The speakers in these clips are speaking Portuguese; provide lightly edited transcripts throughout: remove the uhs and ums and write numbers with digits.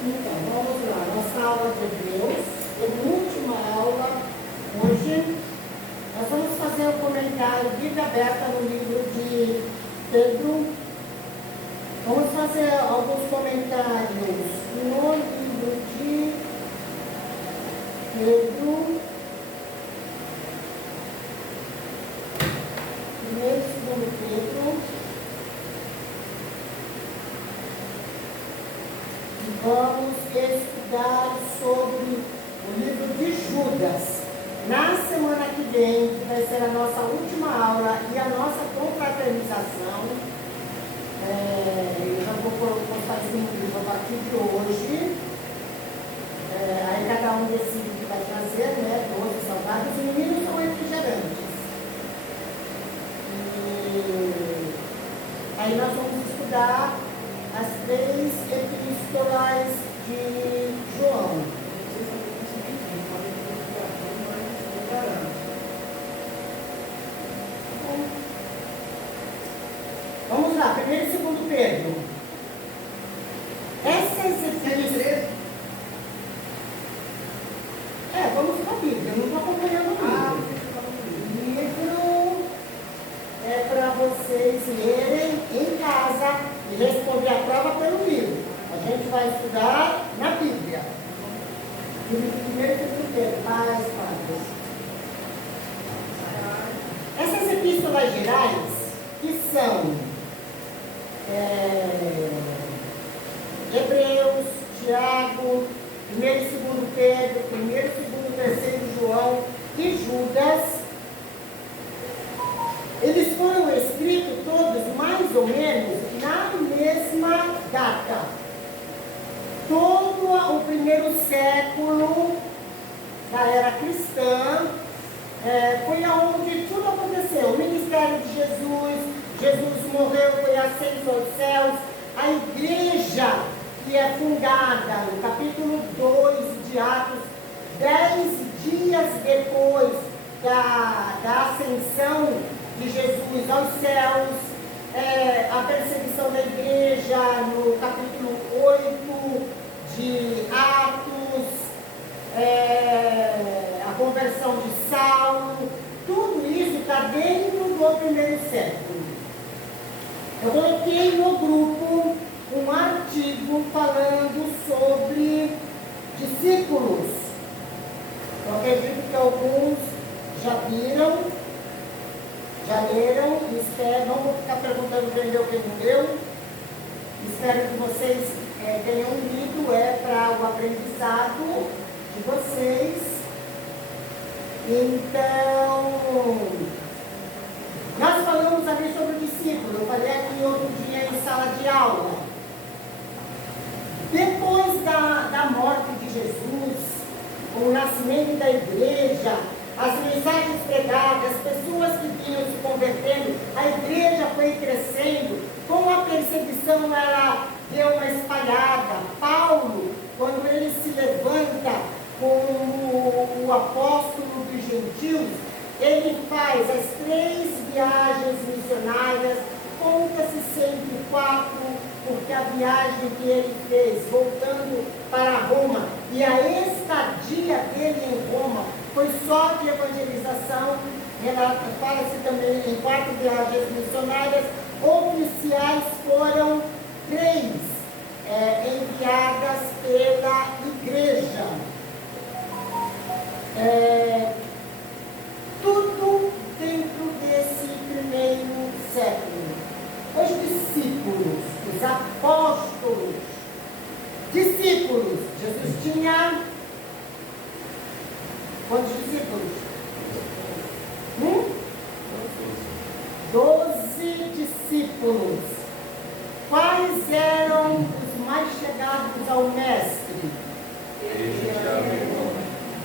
Então, vamos lá. Nossa aula de Hebreus, penúltima aula. Hoje, nós vamos fazer o comentário, Bíblia aberta no livro de Pedro. Vamos fazer alguns comentários no livro de Pedro. Primeiro e segundo Pedro. Vamos estudar sobre o livro de Judas. Na semana que vem, que vai ser a nossa última aula e a nossa confraternização, eu já vou postar esse livro a partir de hoje. Aí cada um decide o que vai trazer, né? 12 saudáveis. Os meninos são refrigerantes. E aí nós vamos estudar as 3 epístolas de João. Vamos lá, primeiro e segundo Pedro. Essas epístolas. Vamos para a Bíblia, eu não estou acompanhando o livro é para vocês lerem em casa e responder a prova pelo livro. A gente vai estudar na Bíblia. Primeiro e segundo Pedro, paz, padres. Essas epístolas gerais, que são Hebreus, Tiago, 1 e 2 Pedro, 1 e 2 e 3 João e Judas, eles foram escritos todos mais ou menos na mesma data. Todo o primeiro século da era cristã foi onde tudo aconteceu. O ministério de Jesus morreu, foi ascenso aos céus. A igreja que é fundada no capítulo 2 de Atos, 10 dias depois da ascensão de Jesus aos céus, a perseguição da igreja no capítulo 8 de Atos, a conversão de Saulo, tudo isso está dentro do primeiro século. Eu coloquei no grupo um artigo falando sobre discípulos. Eu acredito que alguns já viram, já leram, não vou ficar perguntando quem leu, quem não leu. Espero que vocês tenham lido, para o aprendizado de vocês. Então, nós falamos ali sobre o discípulo, eu falei aqui outro dia em sala de aula. Depois da morte de Jesus, o nascimento da igreja, as mensagens pregadas, as pessoas que vinham se convertendo, a igreja foi crescendo, com a perseguição ela deu uma espalhada. Paulo, quando ele se levanta como o apóstolo dos gentios, ele faz as 3 viagens missionárias, conta-se sempre 4, porque a viagem que ele fez, voltando para Roma, e a estadia dele em Roma, foi só de evangelização. Fala-se também em 4 viagens missionárias. Oficiais foram 3 enviadas pela igreja. Tudo dentro desse primeiro século. Os discípulos, os apóstolos, discípulos. Jesus tinha quantos discípulos? 12 discípulos. Quais eram os mais chegados ao mestre?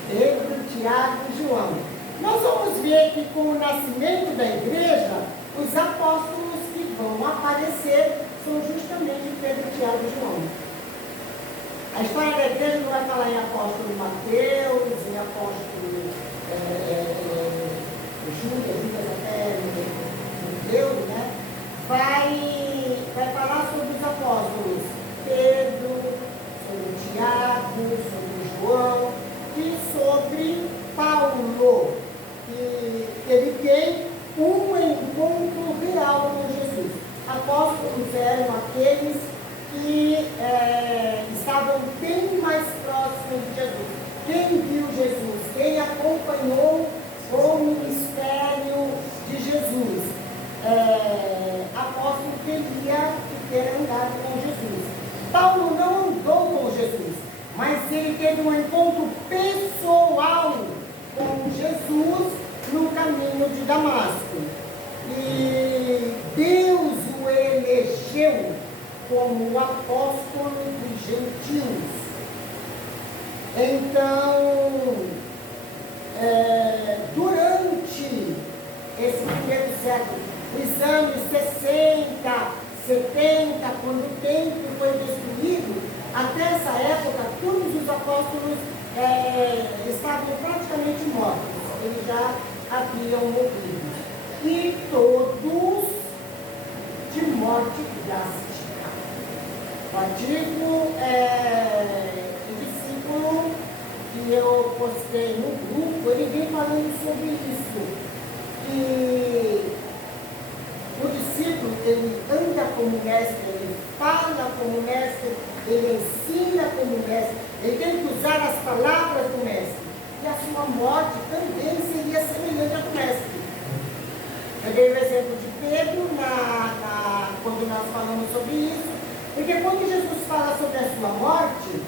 Pedro, Tiago e João. Nós vamos ver que com o nascimento da igreja, os apóstolos que vão aparecer são justamente Pedro, Tiago e João. A história da igreja não vai falar em apóstolo Mateus, em apóstolo Judas até Deus, né? Vai falar sobre os apóstolos Pedro, sobre Tiago, sobre João e sobre Paulo. E ele tem um encontro real com Jesus. Apóstolos eram aqueles que estavam bem mais próximos de Jesus. Quem viu Jesus, quem acompanhou o ministério de Jesus, apóstolo teria que ter andado com Jesus. Paulo não andou com Jesus, mas ele teve um encontro pessoal com Jesus no caminho de Damasco. E Deus o elegeu como o apóstolo dos gentios. Então, durante esse primeiro século, os anos 60, 70, quando o templo foi destruído, até essa época, todos os apóstolos estavam praticamente mortos. Eles já haviam morrido. E todos de morte drástica. O artigo discípulo que eu postei no grupo, ele vem falando sobre isso. E o discípulo, ele anda como mestre, ele fala como mestre, ele ensina como mestre, ele tem que usar as palavras do mestre. E a sua morte também seria semelhante à do mestre. Eu dei o exemplo de Pedro quando nós falamos sobre isso, porque quando Jesus fala sobre a sua morte,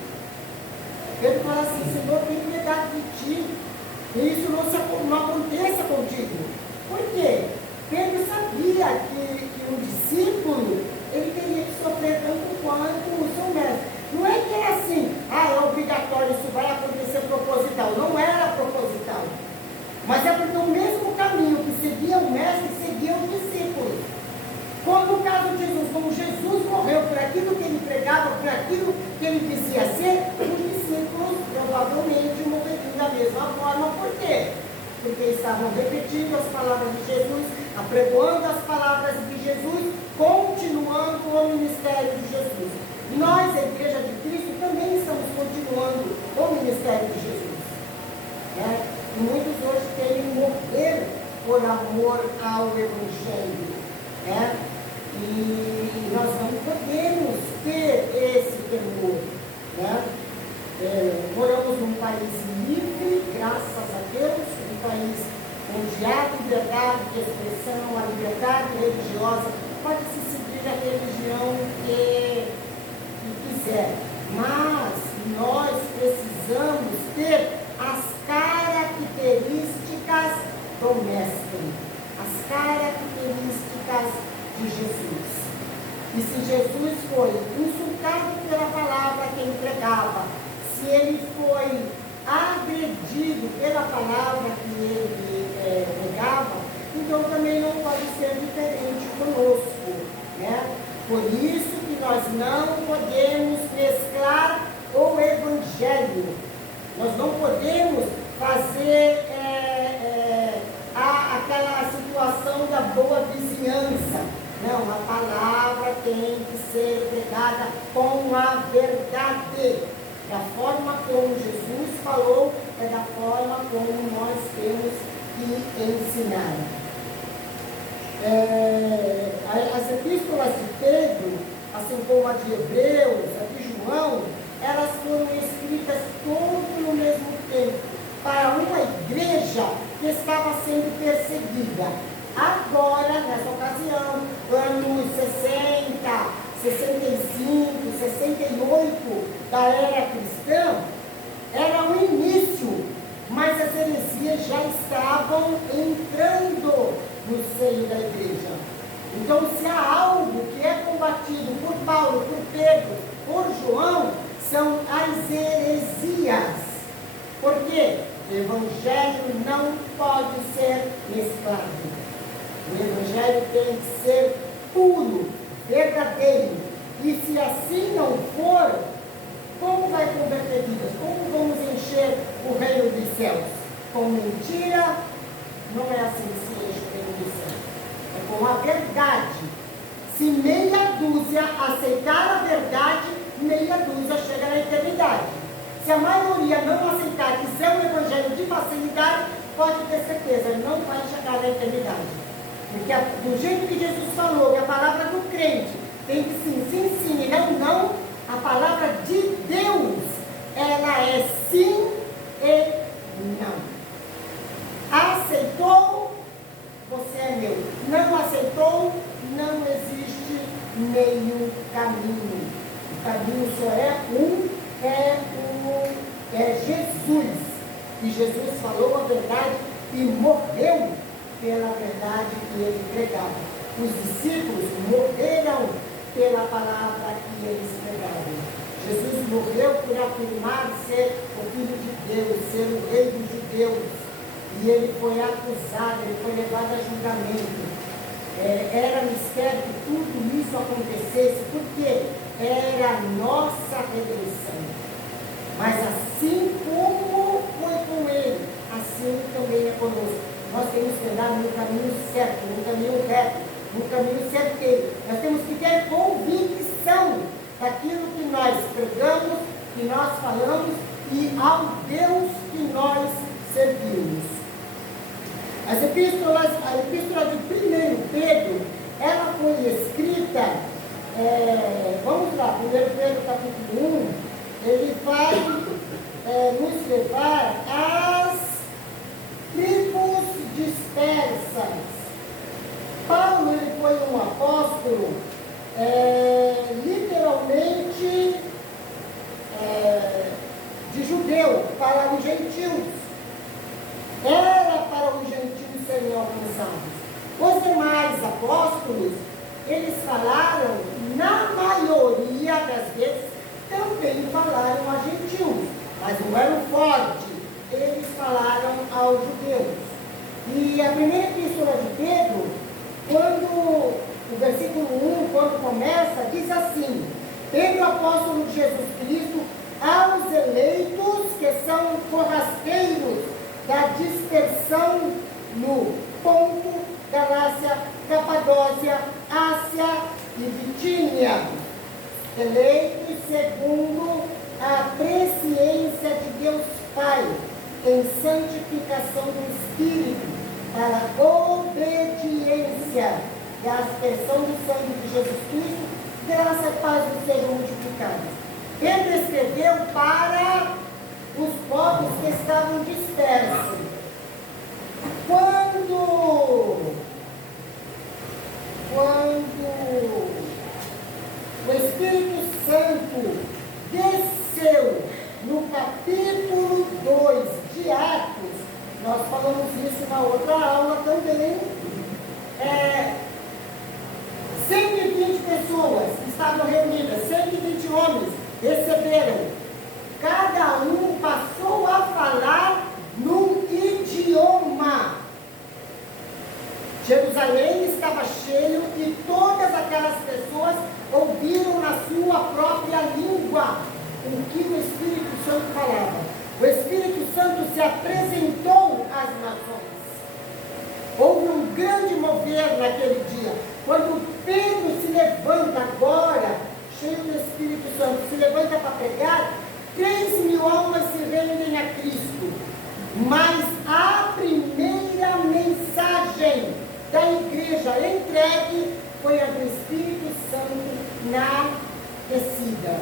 Pedro fala assim: Senhor, tem piedade de ti, e isso não aconteça contigo. Por quê? Pedro sabia que um discípulo, ele teria que sofrer tanto quanto o seu mestre. Não é que era assim, é obrigatório, isso vai acontecer proposital. Não era proposital. Mas é porque o mesmo caminho que seguia o mestre, seguia os discípulos. No caso de Jesus, como Jesus morreu por aquilo que ele pregava, por aquilo que ele dizia ser, os discípulos provavelmente morreriam da mesma forma. Por quê? Porque estavam repetindo as palavras de Jesus, apregoando as palavras de Jesus, continuando o ministério de Jesus. Nós, a Igreja de Cristo, também estamos continuando o ministério de Jesus. Muitos hoje querem morrer por amor ao Evangelho. E nós não podemos ter esse temor. Moramos num país livre, graças a Deus, um país onde há liberdade de expressão, a liberdade religiosa, pode-se seguir a religião que quiser, mas nós precisamos ter as características do Mestre, as características de Jesus. E se Jesus foi insultado pela palavra que ele pregava, se ele foi agredido pela palavra que ele pregava, então também não pode ser diferente conosco, Por isso que nós não podemos mesclar o Evangelho. Nós não podemos fazer aquela situação da boa vizinhança. Não, a palavra tem que ser pregada com a verdade. Da forma como Jesus falou, é da forma como nós temos que ensinar. As epístolas de Pedro, assim como a de Hebreus, a de João, elas foram escritas todas no mesmo tempo, para uma igreja que estava sendo perseguida. Agora, nessa ocasião, anos 60, 65, 68 da era cristã, era o início, mas as heresias já estavam entrando no seio da igreja. Então, se há algo que é combatido por Paulo, por Pedro, por João, são as heresias. Por quê? O evangelho não pode ser mesclado. O evangelho tem que ser puro, verdadeiro. E se assim não for, como vai converter vidas? Como vamos encher o reino dos céus? Com mentira? Não é assim que se enche o reino dos céus. É com a verdade. Se meia dúzia aceitar a verdade, meia dúzia chega na eternidade. Se a maioria não aceitar, quiser um evangelho de facilidade, pode ter certeza, ele não vai chegar na eternidade. Porque do jeito que Jesus falou, que a palavra do crente tem que sim, sim, sim, e não, não, a palavra de Deus, ela é sim e não. Aceitou, você é meu. Não aceitou, não existe meio caminho. O caminho só é Jesus. E Jesus falou a verdade e morreu pela verdade que ele pregava. Os discípulos morreram pela palavra que eles pregavam. Jesus morreu por afirmar ser o Filho de Deus, ser o Rei dos Judeus. E ele foi acusado, ele foi levado a julgamento. Era mistério que tudo isso acontecesse, porque era a nossa redenção. Mas assim como foi com ele, assim também é conosco. Nós temos que andar no caminho certo, no caminho reto, no caminho certeiro. Nós temos que ter convicção daquilo que nós pregamos, que nós falamos e ao Deus que nós servimos. A epístola de 1 Pedro, ela foi escrita, vamos lá, 1 Pedro capítulo 1, ele vai nos levar às tribos dispersas. Paulo, ele foi um apóstolo, literalmente, de judeu para os gentios. Era para os gentios serem alcançados. Os demais apóstolos, eles falaram, na maioria das vezes, também falaram a gentios, mas não eram fortes. Eles falaram aos judeus. E a primeira epístola de Pedro, o versículo 1, quando começa, diz assim: Pedro, apóstolo de Jesus Cristo, aos eleitos que são forrasteiros da dispersão no Ponto, Galácia, Capadócia, Ásia e Bitínia, eleitos segundo a presciência de Deus Pai, em santificação do Espírito, para obediência e a aspersão do sangue de Jesus Cristo, graça e paz nos sejam multiplicadas. Pedro escreveu para os povos que estavam dispersos. Quando o Espírito Santo desceu no capítulo 2 de Atos, nós falamos isso na outra aula também, 120 pessoas estavam reunidas, 120 homens receberam. Cada um passou a falar num idioma. Jerusalém estava cheio e todas aquelas pessoas ouviram na sua própria língua o que o Espírito Santo falava. O Espírito Santo se apresentou às nações. Houve um grande mover naquele dia. Quando Pedro se levanta agora, cheio do Espírito Santo, se levanta para pregar, 3.000 almas se rendem a Cristo. Mas a primeira mensagem da igreja entregue foi a do Espírito Santo na descida.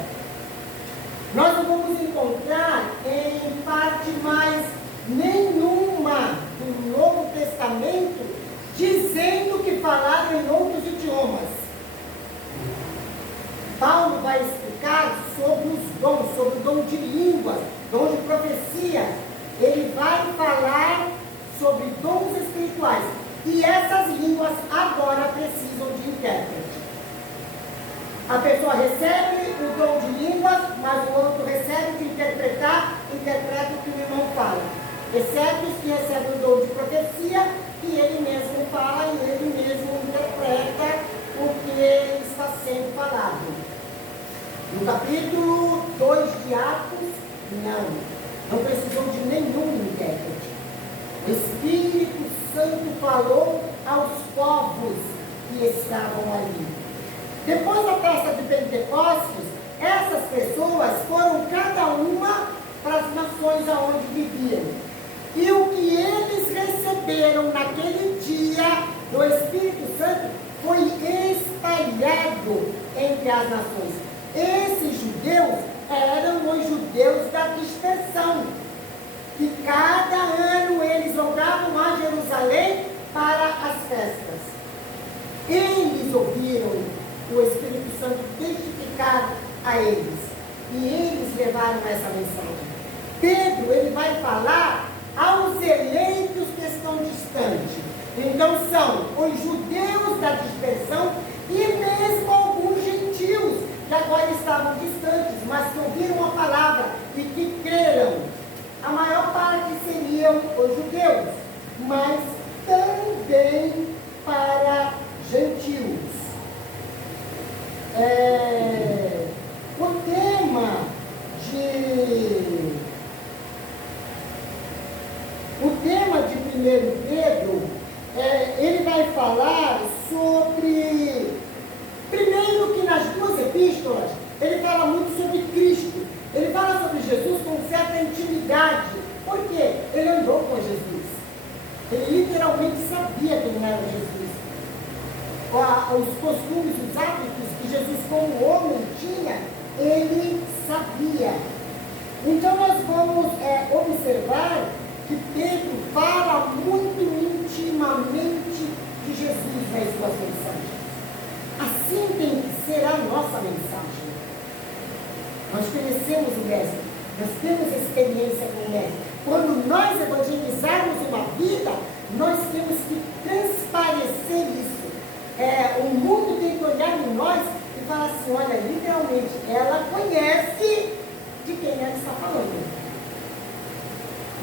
Nós não vamos encontrar em parte mais nenhuma do Novo Testamento dizendo que falaram em outros idiomas. Paulo vai explicar sobre os dons, sobre o dom de língua, dom de profecia. Ele vai falar sobre dons espirituais. E essas línguas agora precisam de intérprete. A pessoa recebe o dom de línguas, mas o outro recebe que interpreta o que o irmão fala. Exceto os que recebem o dom de profecia, e ele mesmo fala e ele mesmo interpreta o que está sendo falado. No capítulo 2 de Atos, não precisou de nenhum intérprete. O Espírito Santo falou aos povos que estavam ali. Depois da festa de Pentecostes, essas pessoas foram cada uma para as nações aonde viviam. E o que eles receberam naquele dia do Espírito Santo foi espalhado entre as nações. Esses judeus eram os judeus da dispersão, que cada ano eles voltavam a Jerusalém para as festas. Eles ouviram o Espírito Santo testificar a eles, e eles levaram essa mensagem. Pedro, ele vai falar aos eleitos que estão distantes. Então são os judeus da dispersão e mesmo alguns gentios que agora estavam distantes, mas que ouviram a palavra e que creram. A maior parte seriam os judeus, mas também para gentios. O tema de 1 Pedro, ele vai falar sobre, primeiro que nas duas epístolas, ele fala muito sobre Cristo, ele fala sobre Jesus com certa intimidade, porque ele andou com Jesus, ele literalmente sabia quem era Jesus, os costumes, os hábitos que Jesus como homem tinha, ele sabia. Então nós vamos observar que Pedro fala muito intimamente de Jesus nas suas mensagens. Assim tem que ser a nossa mensagem. Nós conhecemos o Mestre, nós temos experiência com o Mestre. Quando nós evangelizarmos uma vida, nós temos que transparecer isso. O mundo tem que olhar em nós e falar assim, olha, literalmente, ela conhece de quem ela está falando.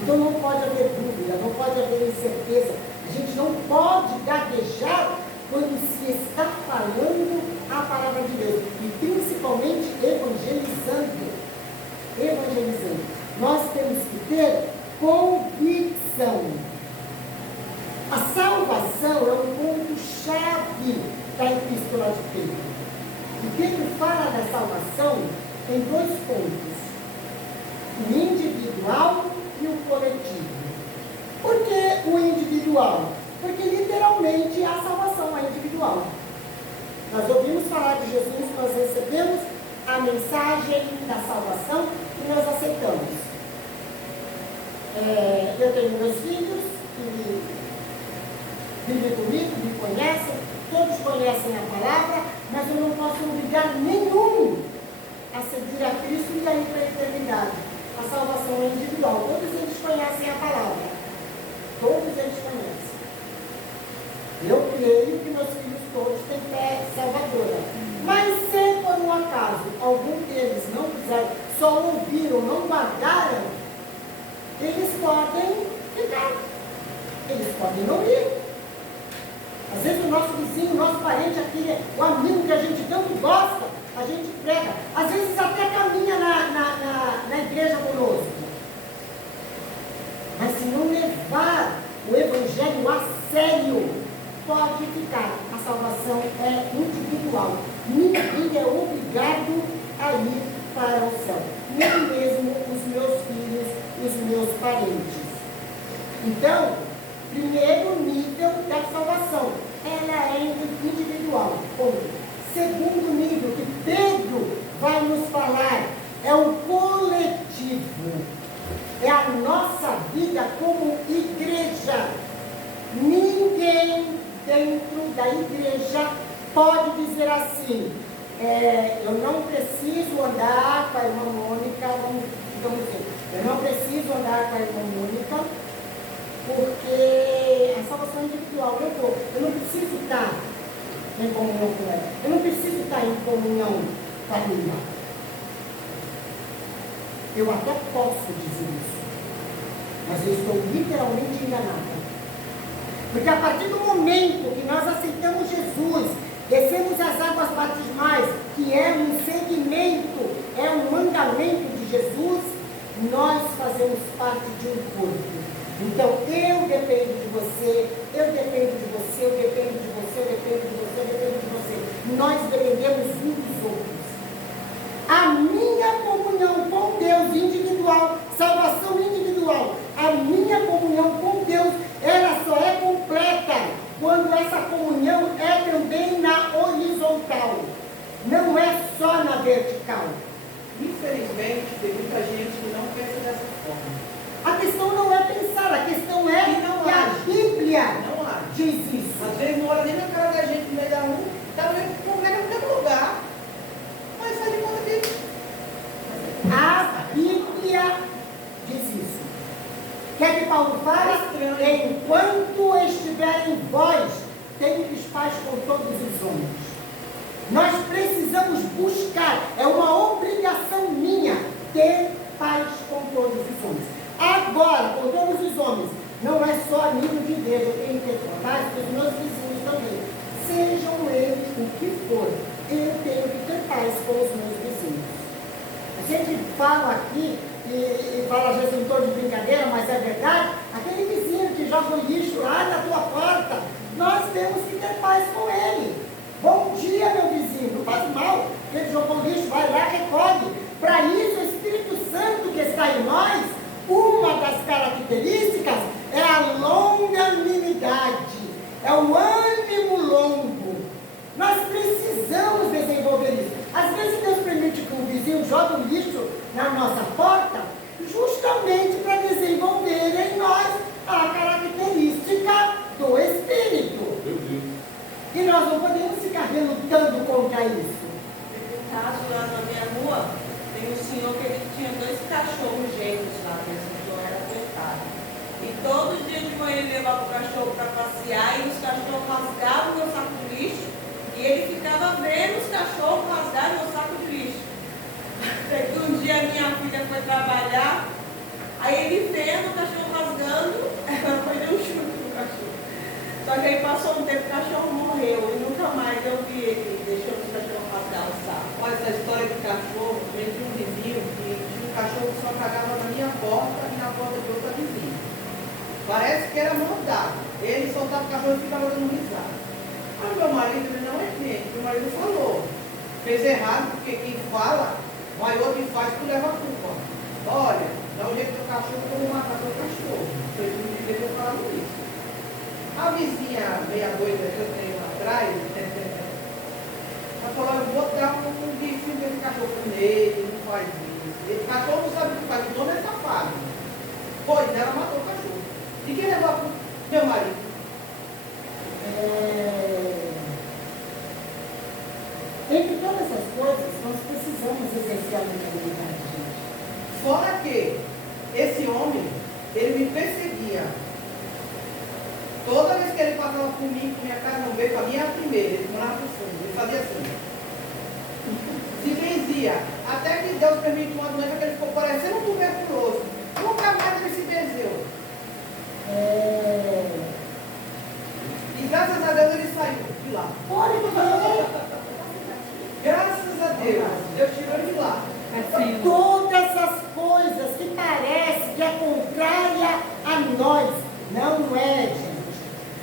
Então não pode haver dúvida, não pode haver incerteza. A gente não pode gaguejar quando se está falando a palavra de Deus. E principalmente evangelizando. Nós temos que ter convicção. A salvação é um ponto-chave da epístola de Pedro. E Pedro fala da salvação em dois pontos: o individual e o coletivo. Por que o individual? Porque literalmente a salvação é individual. Nós ouvimos falar de Jesus, nós recebemos a mensagem da salvação e nós aceitamos. Eu tenho meus filhos que vivem comigo, me conhecem, todos conhecem a palavra, mas eu não posso obrigar nenhum a seguir a Cristo e a ir para a eternidade. A salvação é individual. Todos eles conhecem a palavra. Todos eles conhecem. Eu creio que meus filhos todos têm fé salvadora. Mas se por um acaso algum deles não quiser, só ouviram, não guardaram, eles podem ficar. Eles podem não ir. Às vezes o nosso vizinho, o nosso parente, aquele, o amigo que a gente tanto gosta, a gente prega. Às vezes até caminha na igreja conosco. Mas se não levar o evangelho a sério, pode ficar. A salvação é individual. Ninguém é obrigado a ir para o céu. Nem mesmo os meus filhos, os meus parentes. Então, primeiro nível da salvação, ela é individual. Segundo nível que Pedro vai nos falar é o coletivo. É a nossa vida como igreja. Ninguém dentro da igreja pode dizer assim, eu não preciso andar com a irmã Mônica, vamos dizer, eu não preciso andar com a irmã Mônica, porque a salvação é individual. Eu não preciso estar em comunhão com ela. Eu não preciso estar em comunhão com a minha irmã. Eu até posso dizer isso, mas eu estou literalmente enganada. Porque a partir do momento que nós aceitamos Jesus, descemos as águas batismais, que é um segmento, é um mandamento de Jesus, nós fazemos parte de um corpo. Então, eu dependo de você, eu dependo de você, eu dependo de você, eu dependo de você, eu dependo de você. Nós dependemos uns dos outros. A vertical. Infelizmente, tem muita gente que não pensa dessa forma. A questão não é pensar, a questão é E não que a age. Bíblia Não há. diz isso. Às vezes não olha nem na cara da gente no meio da rua, está vendo problema no mesmo lugar. Mas faz de conta que. A Bíblia diz isso. Quer que Paulo fale? Enquanto estiver em vós, tendes paz com todos os homens. Nós precisamos buscar, é uma obrigação minha, ter paz com todos os homens. Agora, com todos os homens, não é só a nível de Deus, eu tenho que ter paz com os meus vizinhos também. Sejam eles o que for, eu tenho que ter paz com os meus vizinhos. A gente fala aqui, e fala às vezes em tom de brincadeira, mas é verdade, aquele vizinho que joga o lixo lá na tua porta, nós temos que ter paz com ele. Bom dia, meu vizinho, não faz mal, ele jogou o lixo, vai lá, recolhe. Para isso, o Espírito Santo que está em nós, uma das características é a longanimidade, é o ânimo longo. Nós precisamos desenvolver isso. Às vezes Deus permite que um vizinho jogue o lixo na nossa porta, justamente para desenvolver em nós a característica do Espírito. E nós não podemos ficar relutando contra isso. No caso, lá na minha rua, tem um senhor que ele tinha 2 cachorros gêmeos lá, que esse senhor era coitado. E todo dia de manhã ele levava o cachorro para passear e os cachorros rasgavam o meu saco de lixo. E ele ficava vendo os cachorros rasgarem o meu saco de lixo. Até que um dia minha filha foi trabalhar, aí ele vendo o cachorro rasgando, ela foi dar um chute no cachorro. Só que aí passou um tempo, o cachorro morreu e nunca mais eu vi ele deixando os cachorros rasgar o saco. Olha essa história de cachorro, a gente tinha um vizinho que tinha um cachorro que só cagava na minha porta e na porta de outra vizinha. Parece que era maldade. Ele soltava o cachorro e ficava dando risada. Mas meu marido, ele não é crente. Meu marido falou, fez errado, porque quem fala, vai outro e faz, tu leva a culpa. Olha, dá um jeito do cachorro, eu vou matar teu cachorro. Foi tudo que ele falando isso. A vizinha meia doida que eu tenho lá atrás, ela falou, eu vou dar um bichinho desse cachorro nele, não faz isso. Esse cachorro não sabe o que faz, o dono é safado. Pois ela matou o cachorro. E quem levou a culpa? Meu marido. Entre todas essas coisas, nós precisamos exercer a mentalidade, gente. Fora que esse homem, ele me perseguia. Toda vez que ele passava por mim, com minha cara no meio, para mim era a primeira, ele morava no fundo, ele fazia assim. Se benzia. Até que Deus permitiu uma doença que ele ficou parecendo um tuberculoso. Nunca mais ele se benzeu. E graças a Deus ele saiu de lá. Graças a Deus, Deus tirou ele de lá. Todas as coisas que parecem que é contrária a nós, não é, gente.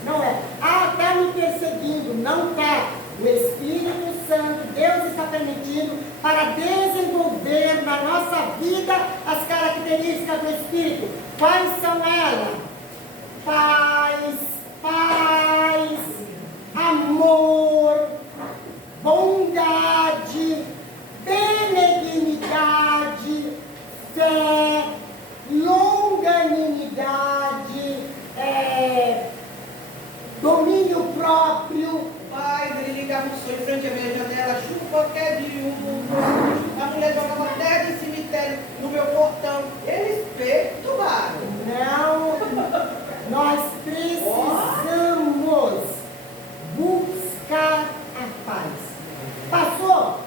Não é. Ah, está me perseguindo. Não está. O Espírito Santo, Deus está permitindo para desenvolver na nossa vida as características do Espírito. Quais são elas? Paz, amor, bondade, benignidade, fé, longanimidade, domínio próprio. Pai, ele ligava o sonho em frente à minha janela, chuva que é de uva. A mulher jogava terra de cemitério no meu portão. Eles perturbaram. Não, nós precisamos buscar a paz. Passou?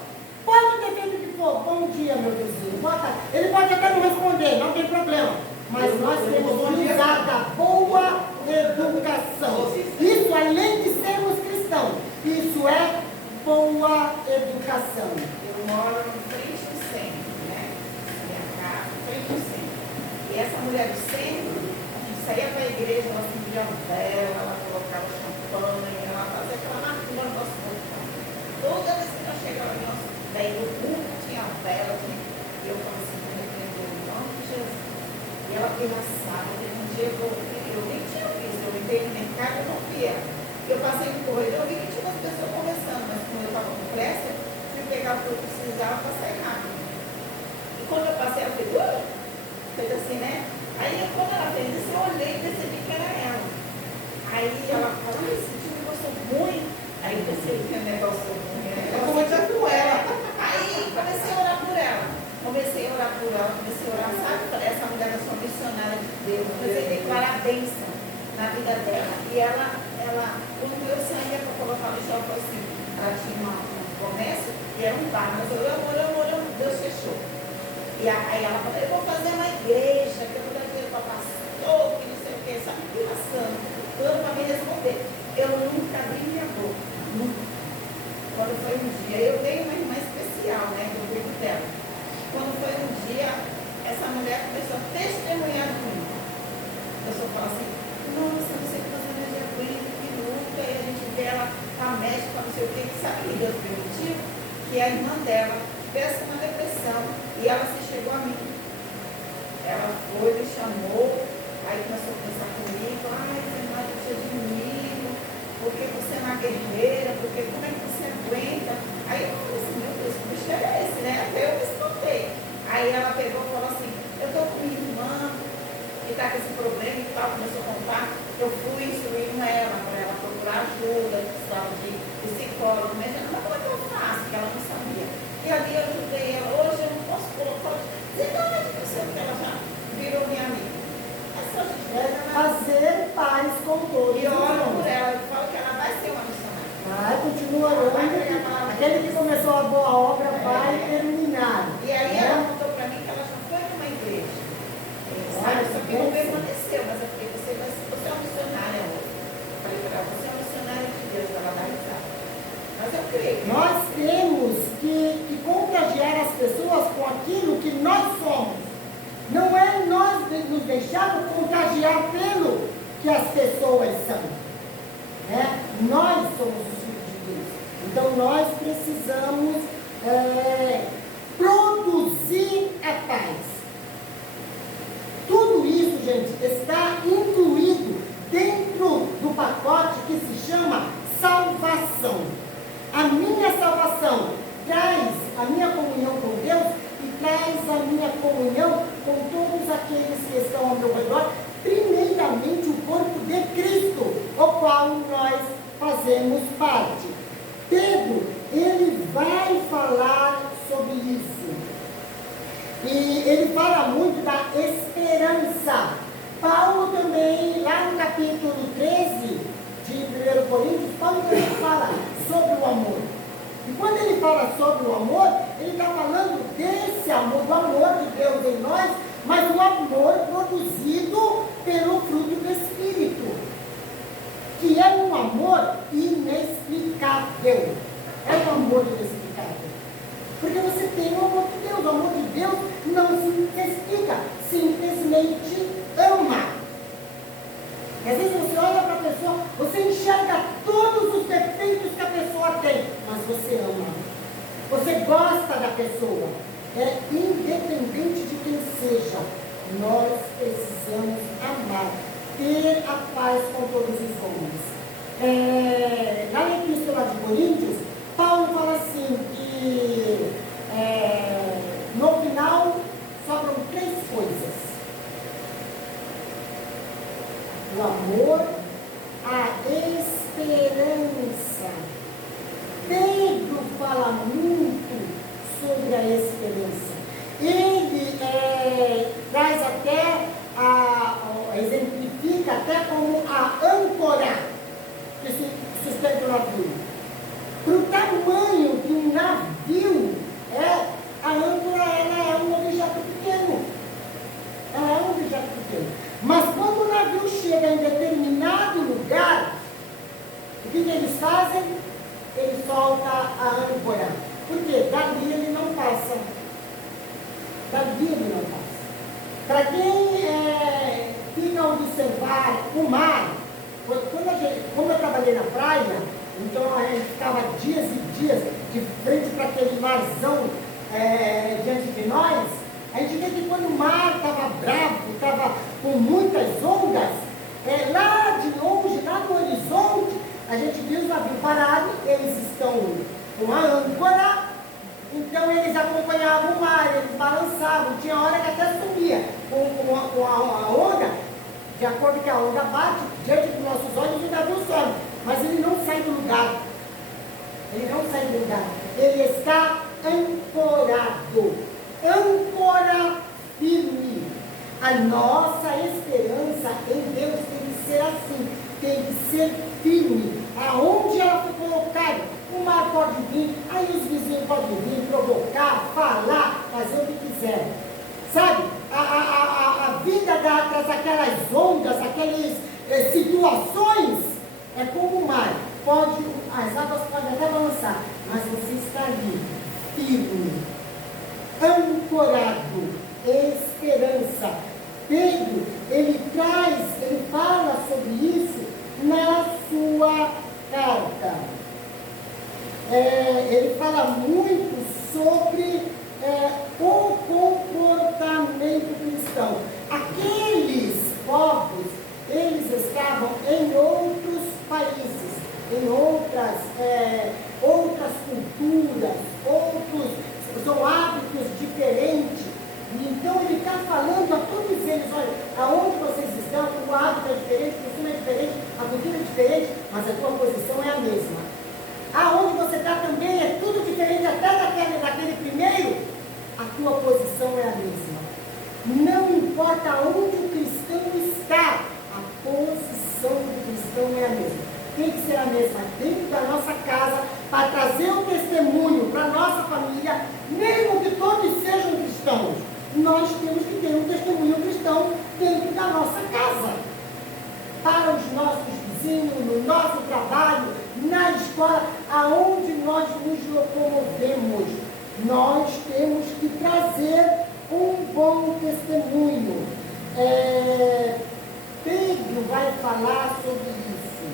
Pode ter feito o que for. Bom dia, meu vizinho. Ele pode até não responder, não tem problema. Mas nós temos que usar da boa educação. Isso, além de sermos cristãos, isso é boa educação. Eu moro em frente do centro, né? Minha casa, em frente do centro. E essa mulher do centro, a gente saía para a igreja, ela acendia a vela, ela colocava champanhe, ela fazia aquela marquinha no nosso portão. Toda vez que nós chegávamos, daí no culto tinha a vela, e eu falava assim, eu repreendo em nome de Jesus. E ela pirraçava, teve um dia que eu nem tinha visto, eu entrei no mercado, eu não via. Eu passei no corredor, eu vi que tinha umas pessoas conversando, mas como eu estava com pressa, eu fui pegar que eu precisava para sair rápido. E quando eu passei, ela fez, fez assim, né? Aí quando ela fez isso, eu olhei e percebi que era ela. Aí ela falou, ai, senti um negócio ruim. Aí eu percebi que o negócio ruim. Eu comecei com ela. Aí comecei a orar por ela. Comecei a orar por ela, comecei a orar, sabe? Falei, essa mulher é sua missionária de Deus. Comecei a declarar bênção na vida dela. E ela o meu sangue é para colocar no chão, foi assim, ela tinha um comércio e era um bar, mas oramos, Deus fechou. E aí ela falou, eu vou fazer uma igreja, que eu vou dar dinheiro para pastor, que não sei o que, sabe? Passando, tudo para me responder. Eu nunca abri minha boca, nunca. Quando foi um dia, eu tenho uma irmã especial, né, do grupo dela. Quando foi um dia, essa mulher começou a testemunhar comigo. A pessoa fala assim, nossa, não sei o que fazer, mas eu aguento, que luta, e a gente vê ela a médica, não sei o que, sabe que Deus permitiu? Que a irmã dela tivesse uma depressão e ela se chegou a mim. Ela foi, me chamou, aí começou a conversar comigo, ai, Fernanda, eu te admiro, porque você é uma guerreira, porque como é que você aguenta? Aí eu falei assim, meu Deus, que bicho é esse, né? Até eu me espantei. Aí ela pegou e falou assim, eu estou com minha irmã, que está com esse problema e tal, começou a contar. Eu fui instruindo ela, para ela procurar ajuda, precisava de psicólogo, mas como é que eu faço? Que ela não sabia. E ali eu ajudei ela, hoje eu não posso colocar, dizer nada de você, porque ela já virou minha amiga. Essa gente Fazer paz com todos. e oro por ela, eu falo que ela vai ser uma missionária. Vai, continua orando. Aquele que começou a boa obra vai terminar. E aí ela contou para mim que ela já foi numa igreja. Sabe, só que não permaneceu, mas eu falei, você é uma missionária hoje. Eu falei para ela, você é uma missionária de Deus, ela vai risar. Mas eu creio. Nós temos que contagiar as pessoas com aquilo que nós somos. Não é nós nos deixarmos contagiar pelo que as pessoas são. Né? Nós somos os filhos de Deus. Então nós precisamos produzir a paz. Tudo isso, gente, está incluído dentro do pacote que se chama salvação. A minha salvação traz a minha comunhão com Deus e traz a minha comunhão com todos aqueles que estão ao meu redor, primeiramente o corpo de Cristo, o qual nós fazemos parte. Pedro, ele vai falar sobre isso. E ele fala muito da esperança. Paulo também, lá no capítulo 13 de 1 Coríntios, Paulo também fala sobre o amor. E quando ele fala sobre o amor, ele está falando desse amor, do amor de Deus em nós, mas o amor produzido pelo fruto do Espírito, que é um amor inexplicável. É um amor inexplicável. Porque você tem o amor de Deus. O amor de Deus não se explica, simplesmente ama. E às vezes você olha para a pessoa, você enxerga todos os defeitos que a pessoa tem, mas você ama. Você gosta da pessoa. Independente de quem seja, nós precisamos amar, ter a paz com todos os homens. Na Epístola de Coríntios, Paulo fala assim que no final sobram 3 coisas: o amor, a esperança. Pedro fala muito sobre a esperança. Ele traz até, exemplifica até como a âncora que sustenta o navio. Para o tamanho de um navio, a âncora ela é um objeto pequeno. Ela é um objeto pequeno. Mas quando o navio chega em determinado lugar, o que eles fazem? Ele solta a âncora. Por quê? Dali ele não passa. Dali ele não passa. Para quem fica a observar o mar, como eu trabalhei na praia, então a gente ficava dias e dias de frente para aquele marzão diante de nós, a gente vê que quando o mar estava bravo, estava com muitas ondas, lá de longe, lá no horizonte, a gente viu os navios parados, eles estão com a âncora Então eles acompanhavam o mar, eles balançavam. Tinha hora que até subia com a onda, de acordo que a onda bate, diante dos nossos olhos, o navio sobe. Mas ele não sai do lugar. Ele não sai do lugar. Ele está ancorado. Âncora firme. A nossa esperança em Deus tem que ser assim. Tem que ser firme. Aonde ela foi colocada, o mar pode vir, aí os vizinhos podem vir, provocar, falar, fazer o que quiser. Sabe? A vida daquelas ondas, aquelas situações, é como o mar. As águas podem até balançar, mas você está ali, firme, ancorado, esperança. Pedro, ele fala sobre isso na sua carta. Ele fala muito sobre o comportamento cristão. Aqueles povos, eles estavam em outros países, em outras culturas, são hábitos diferentes. Então ele está falando a todos eles, olha, aonde vocês estão, o hábito é diferente, o costume é diferente, a cultura é diferente, mas a tua posição é a mesma. Aonde você está também é tudo diferente, até daquele primeiro, a tua posição é a mesma. Não importa onde o cristão está, a posição do cristão é a mesma. Tem que ser a mesma dentro da nossa casa, para trazer o testemunho para a nossa família, mesmo que todos sejam cristãos. Nós temos que ter um testemunho cristão dentro da nossa casa. Para os nossos vizinhos, no nosso trabalho, na escola, aonde nós nos locomovemos. Nós temos que trazer um bom testemunho. Pedro vai falar sobre isso.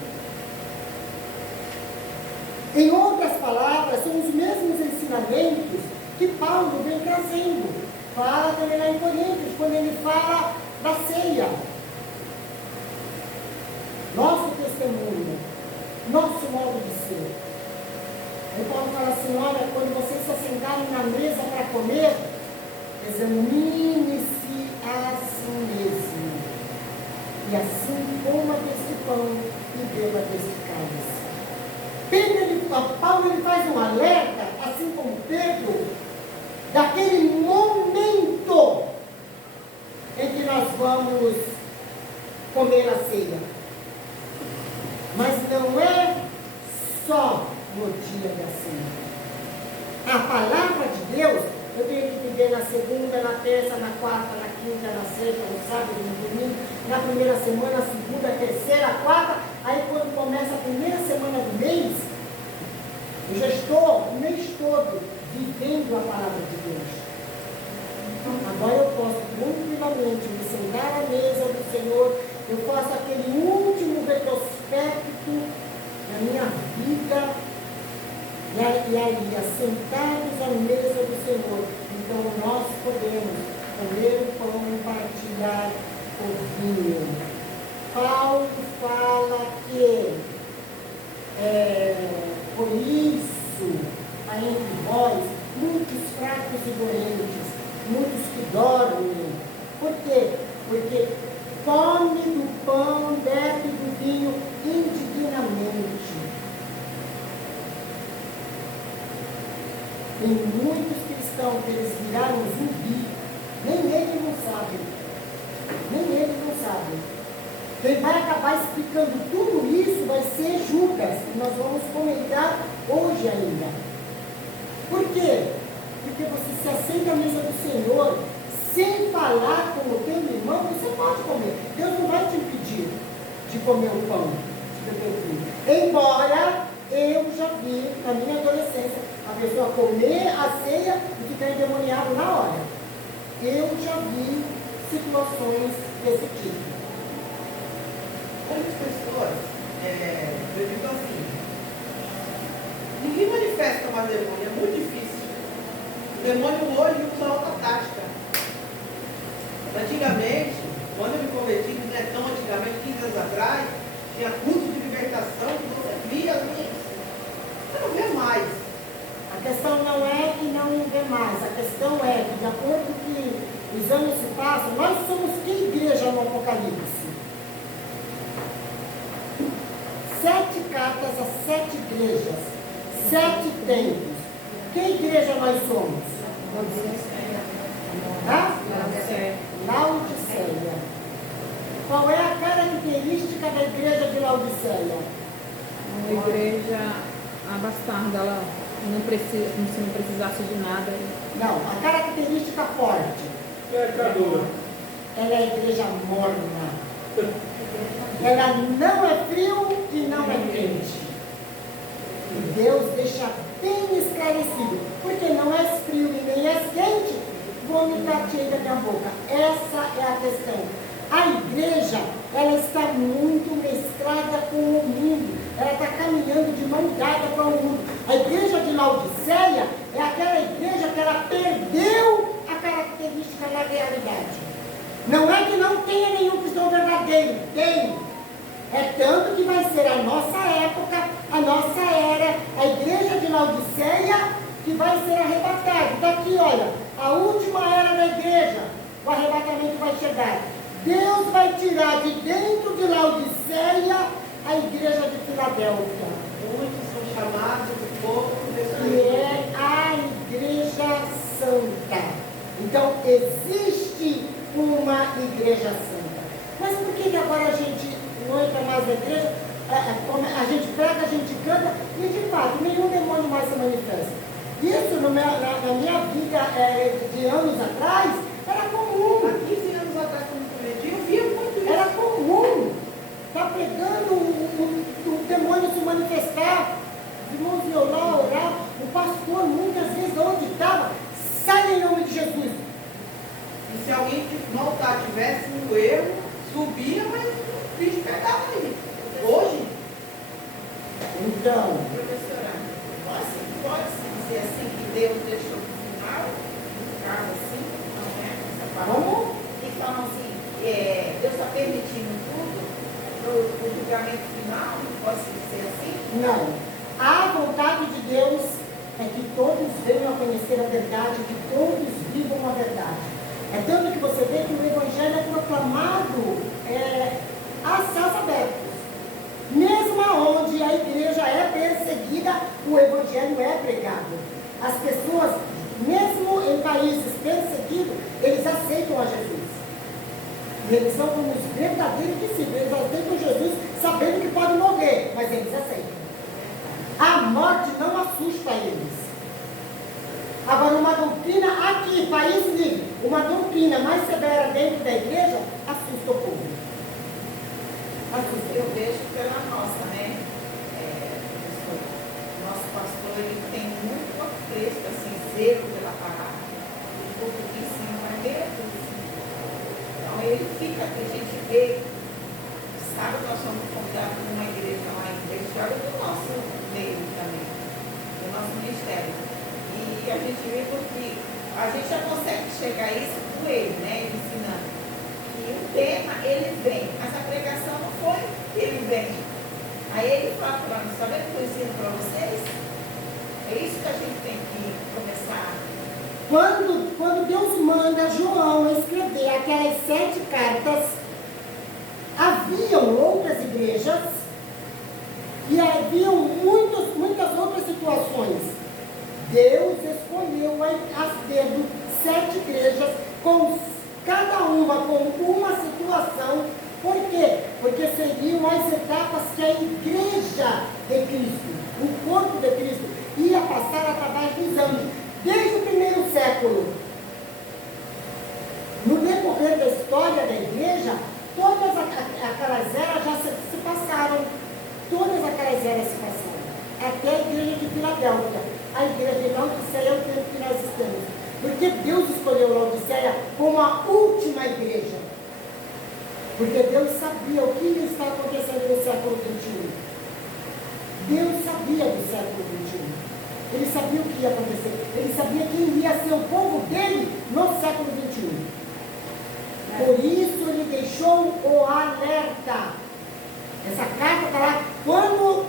Em outras palavras, são os mesmos ensinamentos que Paulo vem trazendo. Fala também lá em Coríntios, quando ele fala da ceia. Nosso testemunho, nosso modo de ser. Aí Paulo fala assim, olha, quando vocês se assentarem na mesa para comer, examine-se a si mesmo. E assim coma desse pão e beba desse cálice. Paulo ele faz um alerta, assim como Pedro, daquele momento em que nós vamos comer a ceia. Mas não é só no dia da ceia. A palavra de Deus, eu tenho que viver na segunda, na terça, na quarta, na quinta, na sexta, no sábado, no domingo, na primeira semana, na segunda, terceira, quarta. Aí quando começa a primeira semana do mês, eu já estou o mês todo vivendo a palavra de Deus. Agora eu posso tranquilamente me sentar à mesa do Senhor, eu faço aquele último retrospecto da minha vida, e aí, assentados à mesa do Senhor, então nós podemos comer o pão e partilhar o vinho. Paulo fala que por isso há entre vós muitos fracos e doentes, muitos que dormem. Por quê? Porque come do pão, bebe do vinho indignamente. Tem muitos cristãos que eles viraram zumbi, nem eles não sabem. Nem eles não sabem. Quem vai acabar explicando tudo isso vai ser Judas, que nós vamos comentar hoje ainda. Por quê? Porque você se assenta à mesa do Senhor, sem falar com o teu irmão, você pode comer. Deus não vai te impedir de comer o pão, de beber o vinho. Embora eu já vi, na minha adolescência, a pessoa comer a ceia e ficar endemoniado na hora. Eu já vi situações desse tipo. Muitas pessoas, eu digo assim, ninguém manifesta mais demônio, é muito difícil. O demônio hoje usa outra tática. Antigamente, quando eu me converti, não é tão antigamente, 15 anos atrás, tinha culto de libertação que você via ali. Você não vê mais. A questão não é que não quer mais. A questão é que, de acordo com que os anos se passam, nós somos que igreja no Apocalipse? 7 cartas a 7 igrejas, 7 templos. Que igreja nós somos? Laodiceia. Qual é a característica da igreja de Laodiceia? Uma igreja abastarda, ela não precisa, como se não precisasse de nada. Não, a característica forte. Ela é a igreja morna. Ela não é frio e não é quente. E Deus deixa bem esclarecido. Porque não és frio e nem és quente, vou me partir da minha boca. Essa é a questão. A igreja, ela está muito mesclada com o mundo. Ela está caminhando de mão dada para o mundo. A igreja de Laodiceia é aquela igreja que ela perdeu a característica da realidade. Não é que não tenha nenhum cristão verdadeiro, tem. É tanto que vai ser a nossa época, a nossa era, a igreja de Laodiceia que vai ser arrebatada. Está aqui, olha, a última era da igreja, o arrebatamento vai chegar. Deus vai tirar de dentro de Laodiceia a igreja de Filadélfia. Muitos são chamados do povo Que é a igreja santa. Então, existe uma igreja santa. Mas por que agora a gente não entra mais na igreja? A gente prega, a gente canta e de fato nenhum demônio mais se manifesta. Isso na minha vida de anos atrás era comum. Há 15 anos atrás, quando eu cometi, eu via muito isso. Era comum. Está pegando o demônio se manifestar. Os irmãos iam lá orar. O pastor, muitas vezes, onde estava, sai em nome de Jesus. E se alguém voltar, tivesse no erro, subia, mas o bicho pegava aí. Hoje, Então, Professora, pode-se dizer assim que Deus deixou no final, no caso assim, não é? Essa palavra. como? E falam assim, Deus está permitindo tudo para o julgamento final, pode-se dizer assim? Não. A vontade de Deus é que todos venham a conhecer a verdade, que todos vivam a verdade. É tanto que você vê que o Evangelho é proclamado a céus abertos. Mesmo onde a igreja é perseguida, o Evangelho é pregado. As pessoas, mesmo em países perseguidos, eles aceitam a Jesus. E eles são como os verdadeiros discípulos. Eles aceitam Jesus sabendo que podem morrer, mas eles aceitam. A morte não assusta eles. Agora, uma doutrina aqui, país livre, uma doutrina mais severa dentro da igreja, assusta o povo. Assusta. Eu vejo pela nossa, né? Professor, o nosso pastor, ele tem muito apreço, assim, zelo pela palavra. O povo que ensina a maneira tudo. Então, ele fica, a gente vê, sabe, nós somos convidados por uma igreja lá em Beijoga do nosso meio também, do nosso ministério. E a gente vê porque a gente já consegue chegar a isso com ele, né? Ele ensinando. E o tema, ele vem, mas a pregação não foi ele vem. Aí ele fala para nós, está vendo o que eu ensino para vocês? É isso que a gente tem que começar. Quando Deus manda João escrever aquelas 7 cartas, haviam outras igrejas e haviam muitas outras situações. Deus escolheu a dedo 7 igrejas, com cada uma com uma situação. Por quê? Porque seriam as etapas que a igreja de Cristo, o corpo de Cristo, ia passar através dos anos. Desde o primeiro século. No decorrer da história da igreja, todas aquelas eras já se passaram. Todas aquelas eras se passaram. Até a igreja de Filadélfia. A igreja de Laodiceia é o tempo que nós estamos. Porque Deus escolheu Laodiceia como a última igreja. Porque Deus sabia o que está acontecendo no século XXI. Deus sabia do século XXI. Ele sabia o que ia acontecer. Ele sabia quem ia ser o povo dele no século XXI. Por isso ele deixou o alerta. Essa carta está lá. Quando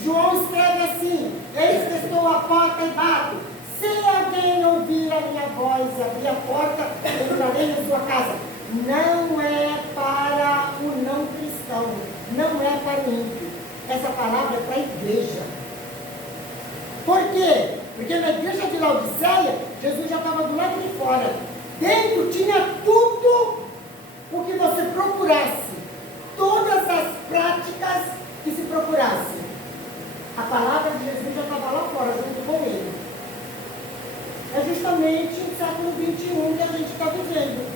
João escreve assim: eis que estou à porta e bato. Se alguém a minha voz e abrir a porta, entrarei na sua casa. Não é para o não cristão, não é para o ímpio. Essa palavra é para a igreja. Por quê? Porque na igreja de Laodiceia, Jesus já estava do lado de fora. Dentro tinha tudo o que você procurasse. Todas as práticas que se procurasse. A palavra de Jesus já estava lá fora, junto com ele. É justamente o século 21 que a gente está vivendo.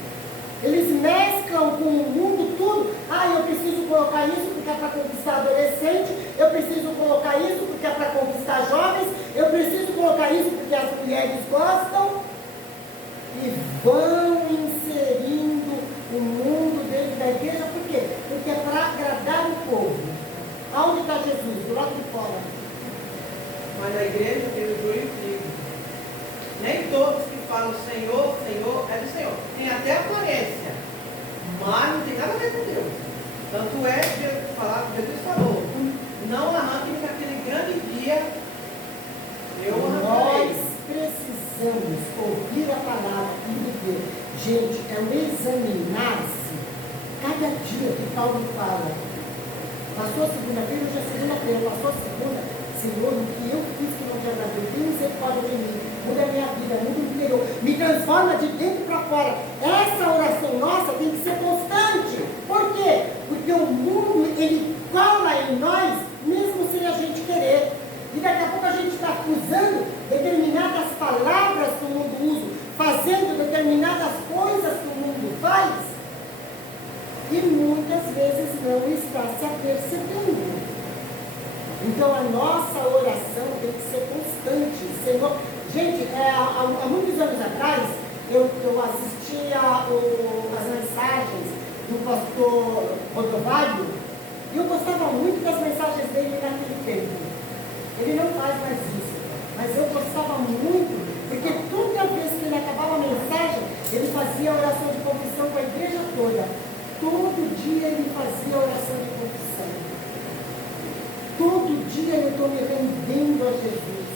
Eles mesclam com o mundo tudo. Eu preciso colocar isso porque é para conquistar adolescente. Eu preciso colocar isso porque é para conquistar jovens. Eu preciso colocar isso porque as mulheres gostam. E vão inserindo o mundo dentro da igreja. Por quê? Porque é para agradar o povo. Aonde está Jesus? Do lado de fora. Mas a igreja tem o joio e o trigo. Nem todos que falam Senhor, Senhor, é do Senhor. Tem até aparência, mas não tem nada a ver com Deus. Tanto é que Jesus falou, não arranque naquele grande dia, eu arrancarei. Nós precisamos ouvir a palavra e viver. Gente, é um examinar-se. Cada dia que Paulo fala, passou a segunda-feira, hoje é segunda-feira, passou a segunda, Senhor, o que eu fiz que não te agradou, tem misericórdia de mim, muda a minha vida, muda o interior, me transforma de dentro para fora. Essa oração nossa tem que ser constante. Por quê? Porque o mundo, ele cola em nós, mesmo sem a gente querer. E daqui a pouco a gente está usando determinadas palavras que o mundo usa, fazendo determinadas coisas que o mundo faz, e muitas vezes não está se apercebendo. Então a nossa oração tem que ser constante. Senhor, gente, há muitos anos atrás, eu assistia as mensagens do pastor Rodovalho, e eu gostava muito das mensagens dele naquele tempo. Ele não faz mais isso, mas eu gostava muito, porque toda vez que ele acabava a mensagem, ele fazia a oração de confissão com a igreja toda. Todo dia ele fazia a oração de confissão. Todo dia eu estou me rendendo a Jesus.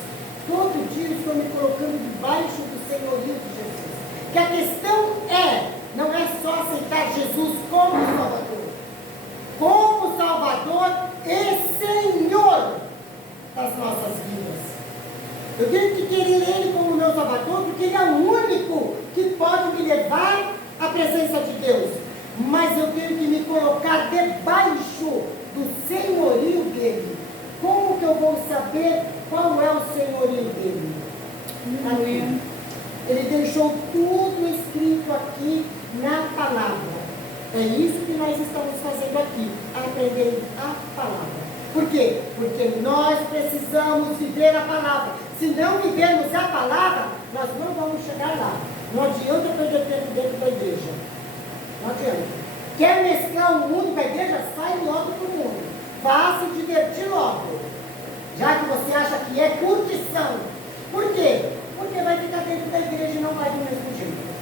Todo dia eu estou me colocando debaixo do senhorio de Jesus. Que a questão não é só aceitar Jesus como Salvador. Como Salvador e Senhor das nossas vidas. Eu tenho que querer Ele como meu Salvador, porque Ele é o único que pode me levar à presença de Deus. Mas eu tenho que me colocar debaixo do senhorio dele. Como que eu vou saber qual é o senhorio dele? Aqui. Ele deixou tudo escrito aqui na palavra. É isso que nós estamos fazendo aqui, aprender a palavra. Por quê? Porque nós precisamos viver a palavra. Se não vivermos a palavra, nós não vamos chegar lá. Não adianta perder tempo dentro da igreja. Não adianta. Quer mesclar o mundo com a igreja? Sai logo do mundo. Vá se divertir logo. Já que você acha que é curtição. Por quê? Porque vai ficar dentro da igreja e não vai do mesmo jeito.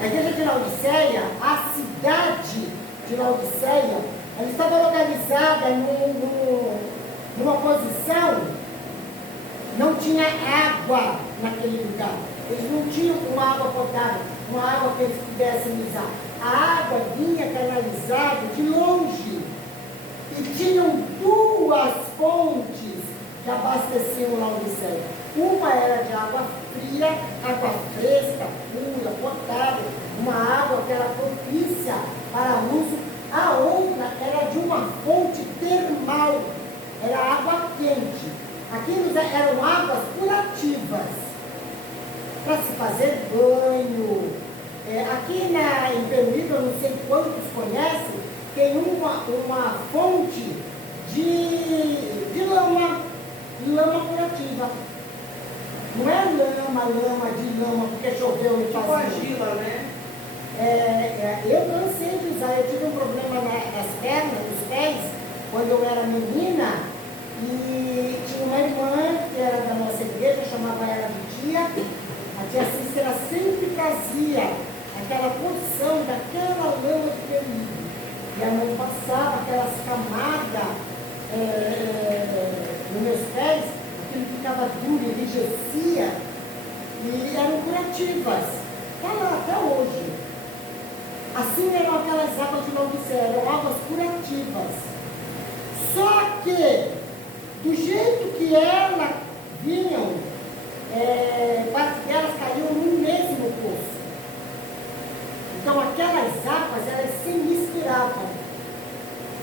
A igreja de Laodiceia, a cidade de Laodiceia, ela estava localizada numa posição, não tinha água naquele lugar. Eles não tinham uma água potável, uma água que eles pudessem usar. A água vinha canalizada de longe. E tinham duas fontes que abasteciam Laodiceia. Uma era de água fria, água fresca, pura, potável, uma água que era propícia para uso. A outra era de uma fonte termal, era água quente. Aquilo eram águas curativas, para se fazer banho. Aqui em Peruíbe, eu não sei quantos conhecem, tem uma fonte de lama curativa. Não é lama de lama, porque choveu e Tipo argila, né? Eu cansei de usar. Eu tive um problema nas pernas, nos pés, quando eu era menina, e tinha uma irmã que era da nossa igreja, chamava ela de tia. A tia Cícera sempre trazia aquela porção daquela lama de peruíbe. E a mãe passava aquelas camadas nos meus pés, aquilo ficava duro, enrijecia. e eram curativas. Está lá até hoje. Assim eram aquelas águas de Laodicea, eram águas curativas. Só que, do jeito que elas vinham, parte delas caíam no mesmo poço. Então aquelas águas, elas se misturavam.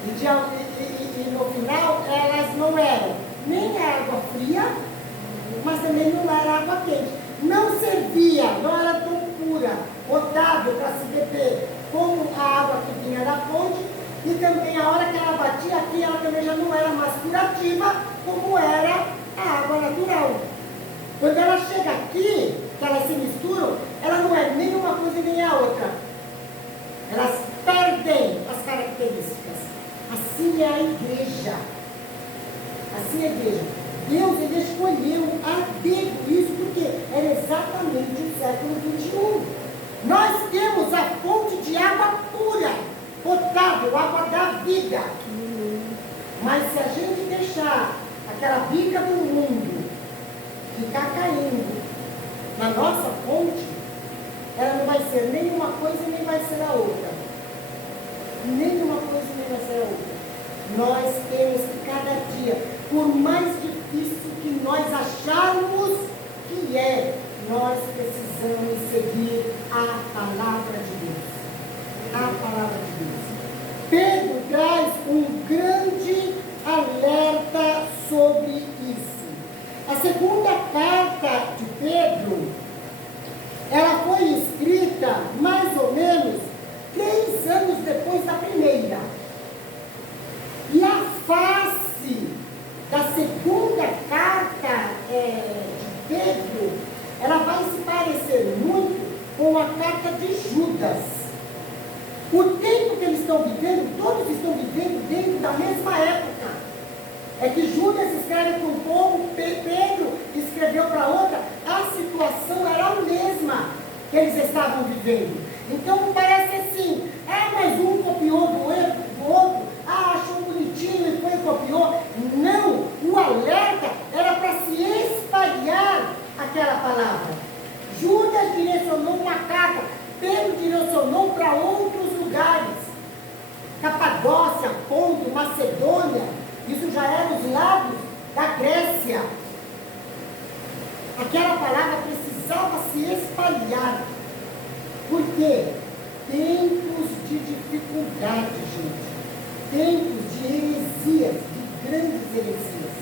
E no final, elas não eram nem água fria, mas também não era água quente. Não servia, não era tão pura, potável para se beber, como a água que vinha da fonte. E também a hora que ela batia aqui, ela também já não era mais curativa, como era a água natural. Quando ela chega aqui, que elas se misturam, ela não é nem uma coisa nem a outra. Elas perdem as características. Assim é a igreja. Assim é a igreja. Deus, ele escolheu a dedo isso, porque era exatamente o século XXI. Nós temos a fonte de água pura, potável, água da vida. Mas se a gente deixar aquela bica do mundo ficar caindo na nossa fonte, ela não vai ser nem uma coisa nem vai ser a outra. Nem uma coisa nem vai ser a outra. Nós temos que cada dia, por mais difícil que nós acharmos que é, nós precisamos seguir a palavra de Deus. A palavra de Deus. Pedro traz um grande alerta sobre isso. A segunda carta de Pedro, ela foi escrita mais ou menos 3 anos depois da primeira. E a face da segunda carta de Pedro, ela vai se parecer muito com a carta de Judas. O tempo que eles estão vivendo, todos estão vivendo dentro da mesma época. É que Judas escreve para um povo, Pedro escreveu para outra, a situação era a mesma que eles estavam vivendo. Então parece assim, mas um copiou do outro, achou bonitinho e foi e copiou. Não, o alerta era para se espalhar aquela palavra. Judas direcionou uma carta, Pedro direcionou para outros lugares. Capadócia, Ponto, Macedônia, isso já era os lados da Grécia. Aquela palavra precisava se espalhar. Por quê? Tempos de dificuldade, gente. Tempos de heresias, de grandes heresias.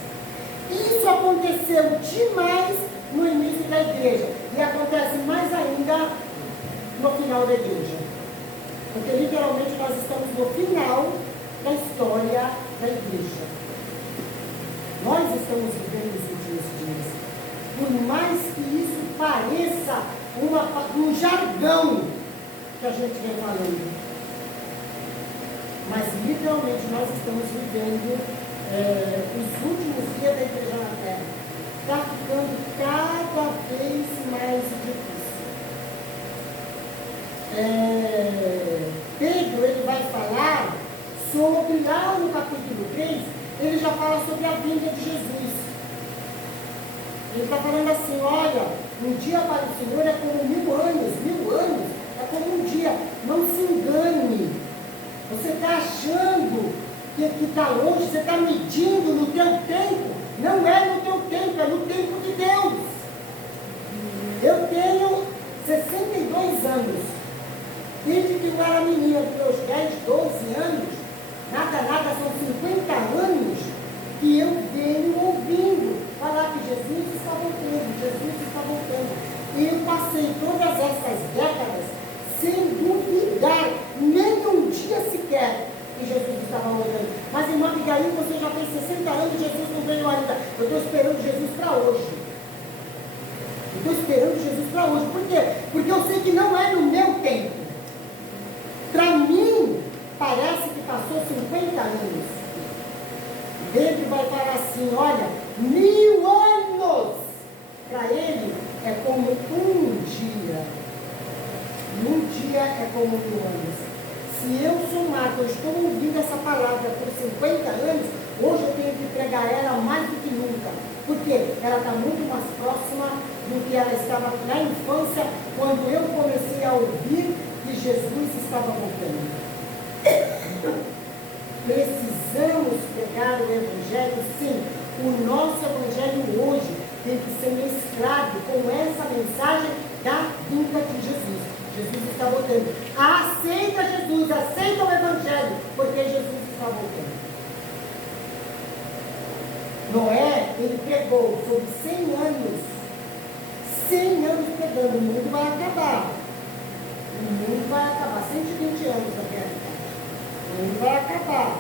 Isso aconteceu demais no início da igreja. E acontece mais ainda no final da igreja. Porque literalmente nós estamos no final da história da igreja. Nós estamos vivendo esses dias. Por mais que isso pareça um jargão que a gente vem falando. Mas literalmente nós estamos vivendo os últimos dias da igreja na terra. Está ficando cada vez mais difícil. Pedro, ele vai falar sobre, lá no capítulo 3, ele já fala sobre a vinda de Jesus. Ele está falando assim, olha, um dia para o Senhor é como 1000 anos, 1000 anos é como um dia. Não se engane. Você está achando que está longe, você está medindo no teu tempo. Não é no teu tempo, é no tempo de Deus. Eu tenho 62 anos. Desde que eu era menina, dos meus 10, 12 anos, nada, são 50 anos que eu venho ouvindo falar que Jesus está voltando. E eu passei todas essas décadas sem duvidar, nem um dia sequer, que Jesus estava voltando. Mas, irmã Abigail, você já tem 60 anos e Jesus não veio ainda. Eu estou esperando Jesus para hoje. Por quê? Porque eu sei que não é no meu tempo. Para mim, parece que passou 50 anos. Pedro vai falar assim, olha, 1000 anos, para ele é como um dia. Um dia é como 1000 anos. Se eu somar, que eu estou ouvindo essa palavra por 50 anos, hoje eu tenho que pregar ela mais do que nunca. Porque ela está muito mais próxima do porque ela estava na infância, quando eu comecei a ouvir que Jesus estava voltando. Precisamos pegar o Evangelho, sim. O nosso Evangelho hoje tem que ser mesclado com essa mensagem da vinda de Jesus. Jesus está voltando. Aceita Jesus, aceita o Evangelho, porque Jesus está voltando. Noé, ele pegou sobre 100 anos pegando, o mundo vai acabar. O mundo vai acabar, 120 anos da realidade. O mundo vai acabar.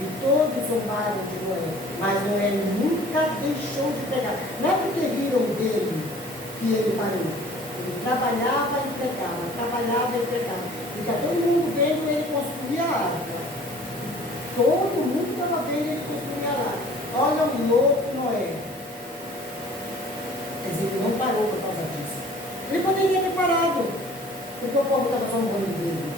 E todos zombaram de Noé. Mas Noé nunca deixou de pegar. Não é porque riram dele que ele parou. Ele trabalhava e pegava, trabalhava e pegava. Fica todo mundo vendo ele construir a arca. Todo mundo estava vendo ele construir a arca. Olha o louco Noé. Quer dizer, ele não parou por causa disso. Ele poderia ter parado, porque o povo estava zombando dele.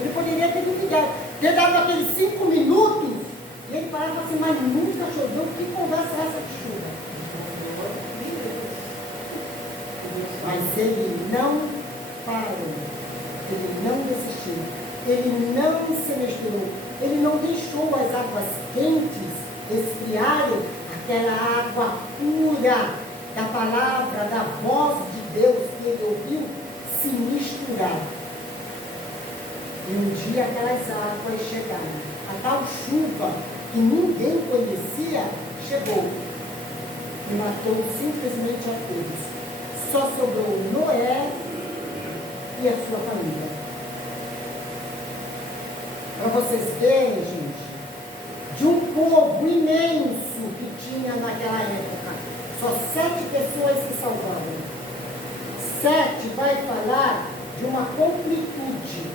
Ele poderia ter duvidado, ter dado aqueles 5 minutos, e ele parava e falava assim, mas nunca choveu, que conversa é essa de chuva? Mas ele não parou, ele não desistiu, ele não se misturou, ele não deixou as águas quentes esfriarem aquela água pura da palavra, da voz de Deus que ele ouviu se misturar. E um dia aquelas águas chegaram. A tal chuva que ninguém conhecia chegou e matou simplesmente a todos. Só sobrou Noé e a sua família. Para vocês verem, gente, de um povo imenso que tinha naquela época, só 7 pessoas se salvaram. 7 vai falar de uma completude.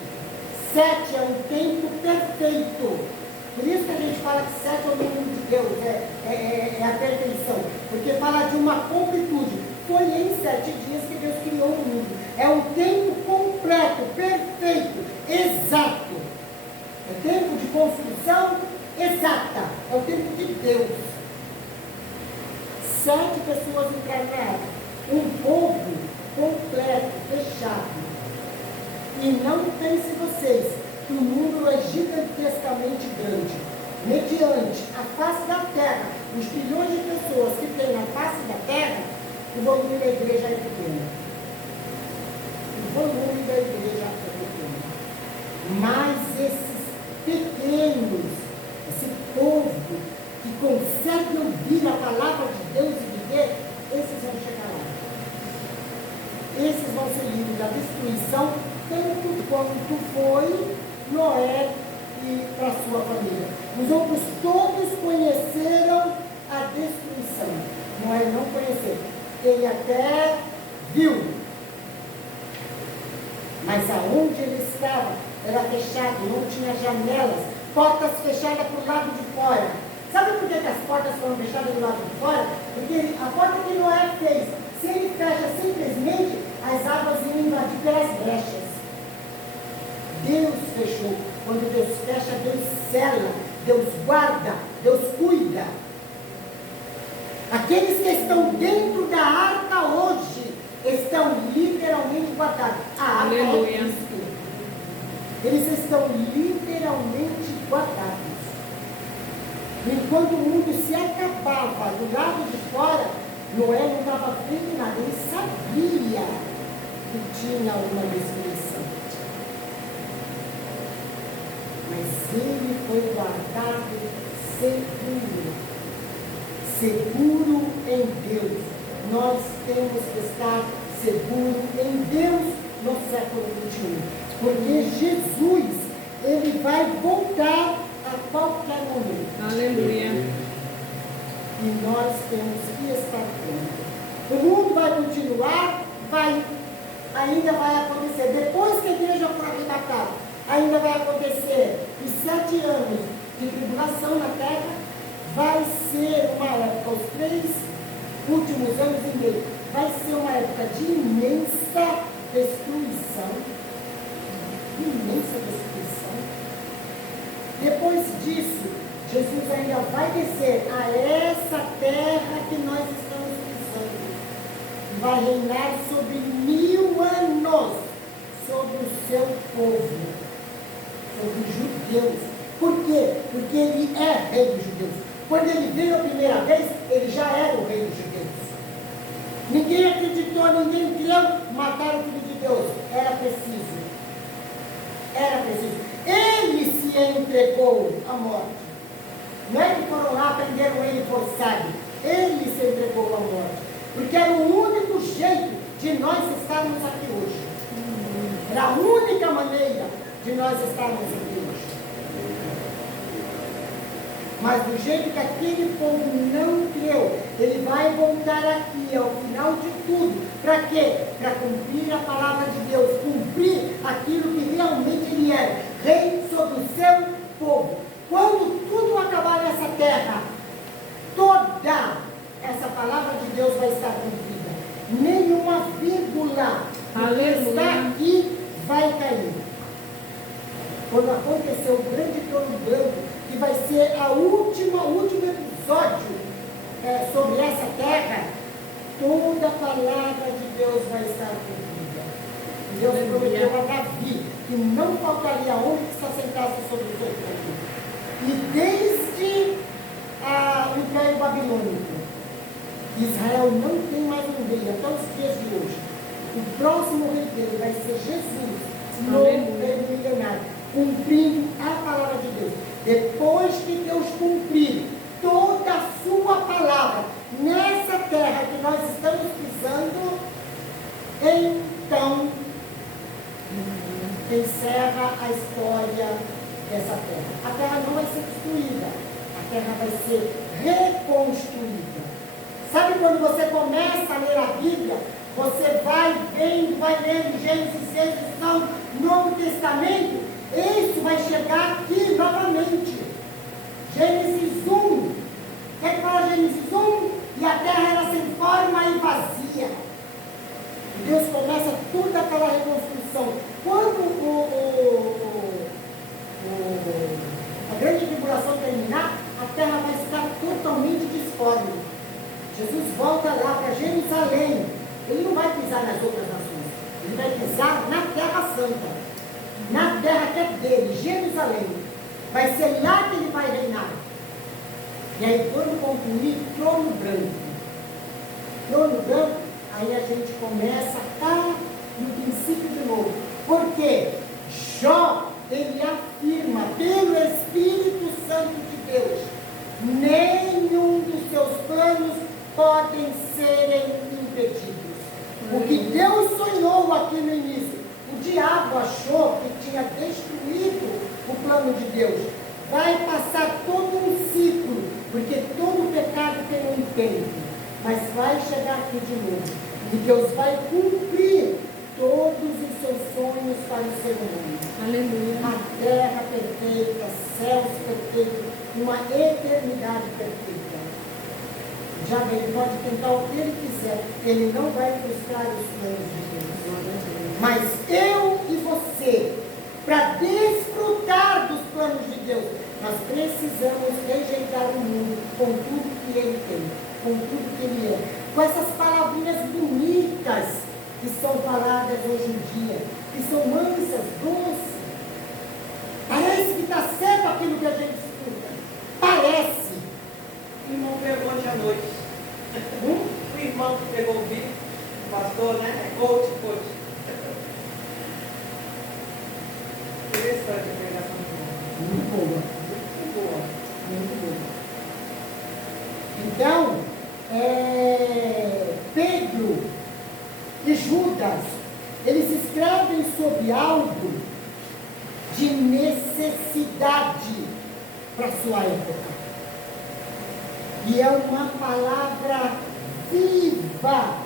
7 é um tempo perfeito. Por isso que a gente fala que 7 é o número de Deus, é a perfeição. Porque fala de uma completude. Foi em 7 dias que Deus criou o mundo. É um tempo completo, perfeito, exato. É o tempo de construção exata. É o tempo de Deus. 7 pessoas entraram na água. Um povo completo, fechado. E não pensem vocês que o número é gigantescamente grande. Mediante a face da terra, os bilhões de pessoas que tem na face da terra, o volume da igreja é pequeno. O volume da igreja é pequeno. Mas esses pequenos, esse povo que consegue ouvir a palavra de Deus e viver, esses vão chegar lá. Esses vão ser livres da destruição, tanto quanto foi Noé e para sua família. Os outros todos conheceram a destruição. Noé não conheceu. Ele até viu. Mas aonde ele estava era fechado, não tinha janelas, portas fechadas para o lado de fora. Sabe por que as portas foram fechadas do lado de fora? Porque a porta que Noé fez, se ele fecha simplesmente, as águas iam invadir pelas brechas. Deus fechou. Quando Deus fecha, Deus sela, Deus guarda, Deus cuida. Aqueles que estão dentro da arca hoje estão literalmente guardados. A arca é Cristo. Eles estão literalmente guardados. Enquanto o mundo se acabava do lado de fora, Noé não estava vendo nada. Ele sabia que tinha uma destruição. Mas ele foi guardado seguro. Seguro em Deus. Nós temos que estar seguros em Deus no século XXI. Porque Jesus, ele vai voltar a qualquer momento. Aleluia. E nós temos que estar prontos. O mundo vai continuar, ainda vai acontecer. Depois que a igreja for arrebatada, ainda vai acontecer os 7 anos de tribulação na terra. Vai ser uma época, os 3 últimos anos e meio, vai ser uma época de imensa destruição. Imensa destruição. Depois disso, Jesus ainda vai descer a essa terra que nós estamos pisando. vai reinar sobre 1000 anos, sobre o seu povo, sobre os judeus. Por quê? Porque ele é rei dos judeus. Quando ele veio a primeira vez, ele já era o rei dos judeus. Ninguém acreditou, ninguém creu, mataram o Filho de Deus. Era preciso. Era preciso. Ele se entregou à morte. Não é que foram lá, prenderam ele forçado. Ele se entregou à morte. Porque era o único jeito de nós estarmos aqui hoje. Era a única maneira de nós estarmos aqui hoje. Mas do jeito que aquele povo não creu, ele vai voltar aqui ao final de tudo. Para quê? Para cumprir a palavra de Deus, cumprir aquilo que realmente ele é, rei sobre o seu povo. Quando tudo acabar nessa terra, toda essa palavra de Deus vai estar cumprida. Nenhuma vírgula do que está aqui vai cair. Quando acontecer o grande trono branco, que vai ser o último episódio sobre essa terra, toda a palavra de Deus vai estar cumprida. Deus prometeu a Davi que não faltaria homem que se assentasse sobre o seu trono. E desde o Império Babilônico, Israel não tem mais um rei até os dias de hoje. O próximo rei dele vai ser Jesus, novo rei milenário, cumprindo a palavra de Deus. Depois que Deus cumprir toda a sua palavra nessa terra que nós estamos pisando, então encerra a história dessa terra. A terra não vai ser destruída, a terra vai ser reconstruída. Sabe quando você começa a ler a Bíblia, você vai vendo, vai lendo Gênesis, Êxodo, Novo Testamento, isso vai chegar aqui novamente. Gênesis 1. Quer que fala Gênesis 1? E a terra era sem forma e vazia. Deus começa toda aquela reconstrução. Quando a grande tribulação terminar, a terra vai estar totalmente disforme. Jesus volta lá para Jerusalém. Ele não vai pisar nas outras nações. Ele vai pisar na Terra Santa. Na terra que é dele, Jerusalém. Vai ser lá que ele vai reinar. E aí, quando concluir, trono branco. Trono branco, aí a gente começa no princípio de novo. Porque Jó, ele afirma pelo Espírito Santo de Deus, nenhum dos seus planos podem serem impedidos. O que Deus sonhou aqui no início, o diabo achou que tinha destruído o plano de Deus. Vai passar todo um ciclo, porque todo pecado tem um tempo, mas vai chegar aqui de novo. E Deus vai cumprir todos os seus sonhos para o ser humano. Aleluia. A terra perfeita, céus perfeitos, uma eternidade perfeita. Já bem, ele pode tentar o que ele quiser, ele não vai frustrar os planos de Deus. Mas eu e você, para desfrutar dos planos de Deus, nós precisamos rejeitar o mundo com tudo que ele tem, com tudo que ele é. Com essas palavrinhas bonitas que são faladas hoje em dia, que são mansas, doces. Parece que está certo aquilo que a gente escuta. Parece. O irmão pegou hoje à noite. O irmão que pegou o vídeo, o pastor, né? É coach. Interessante a pregação do irmão. Muito boa. Muito boa. Muito boa. Então, Pedro e Judas, eles escrevem sobre algo de necessidade para a sua época. E é uma palavra viva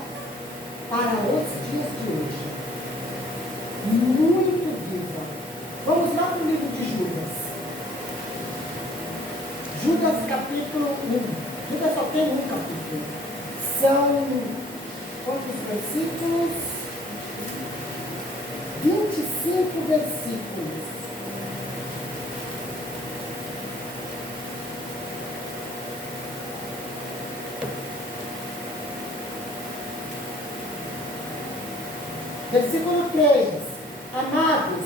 para os dias de hoje. Muito viva. Vamos lá para o livro de Judas. Judas capítulo 1. Judas só tem um capítulo. São quantos versículos? 25 versículos. Versículo 3. Amados,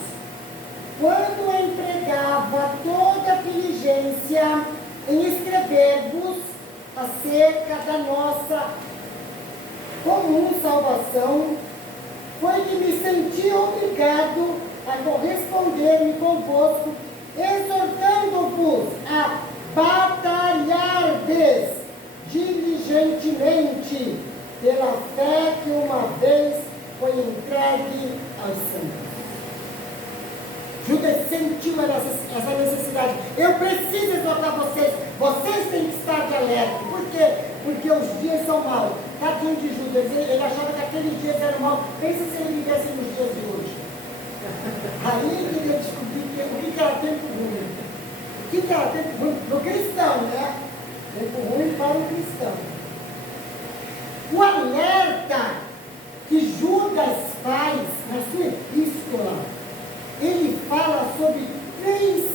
quando empregava toda a diligência em escrever-vos acerca da nossa comum salvação, foi que me senti obrigado a corresponder-me convosco, exortando-vos a batalhardes diligentemente pela fé que uma vez foi entregue aos santos. Judas sentiu essa necessidade. Eu preciso exortar vocês. Vocês têm que estar de alerta. Por quê? Porque os dias são maus. Tadinho de Judas, ele achava que aqueles dias eram maus. Pensa se ele vivesse nos dias de hoje. Aí ele queria descobrir o que era tempo ruim. O que era tempo ruim? Do cristão, né? Tempo ruim para o cristão. O alerta que Judas faz na sua epístola, ele fala sobre 3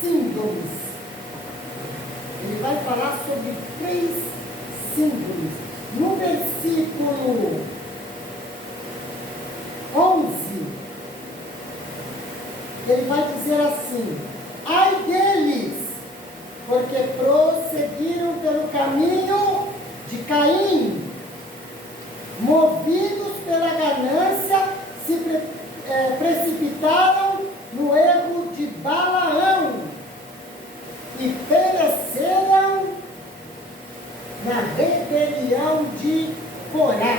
síndromes. Ele vai falar sobre 3 síndromes. No versículo 11, ele vai dizer assim: ai deles, porque prosseguiram pelo caminho de Caim, movidos pela ganância, se precipitaram no erro de Balaão e pereceram na rebelião de Corá.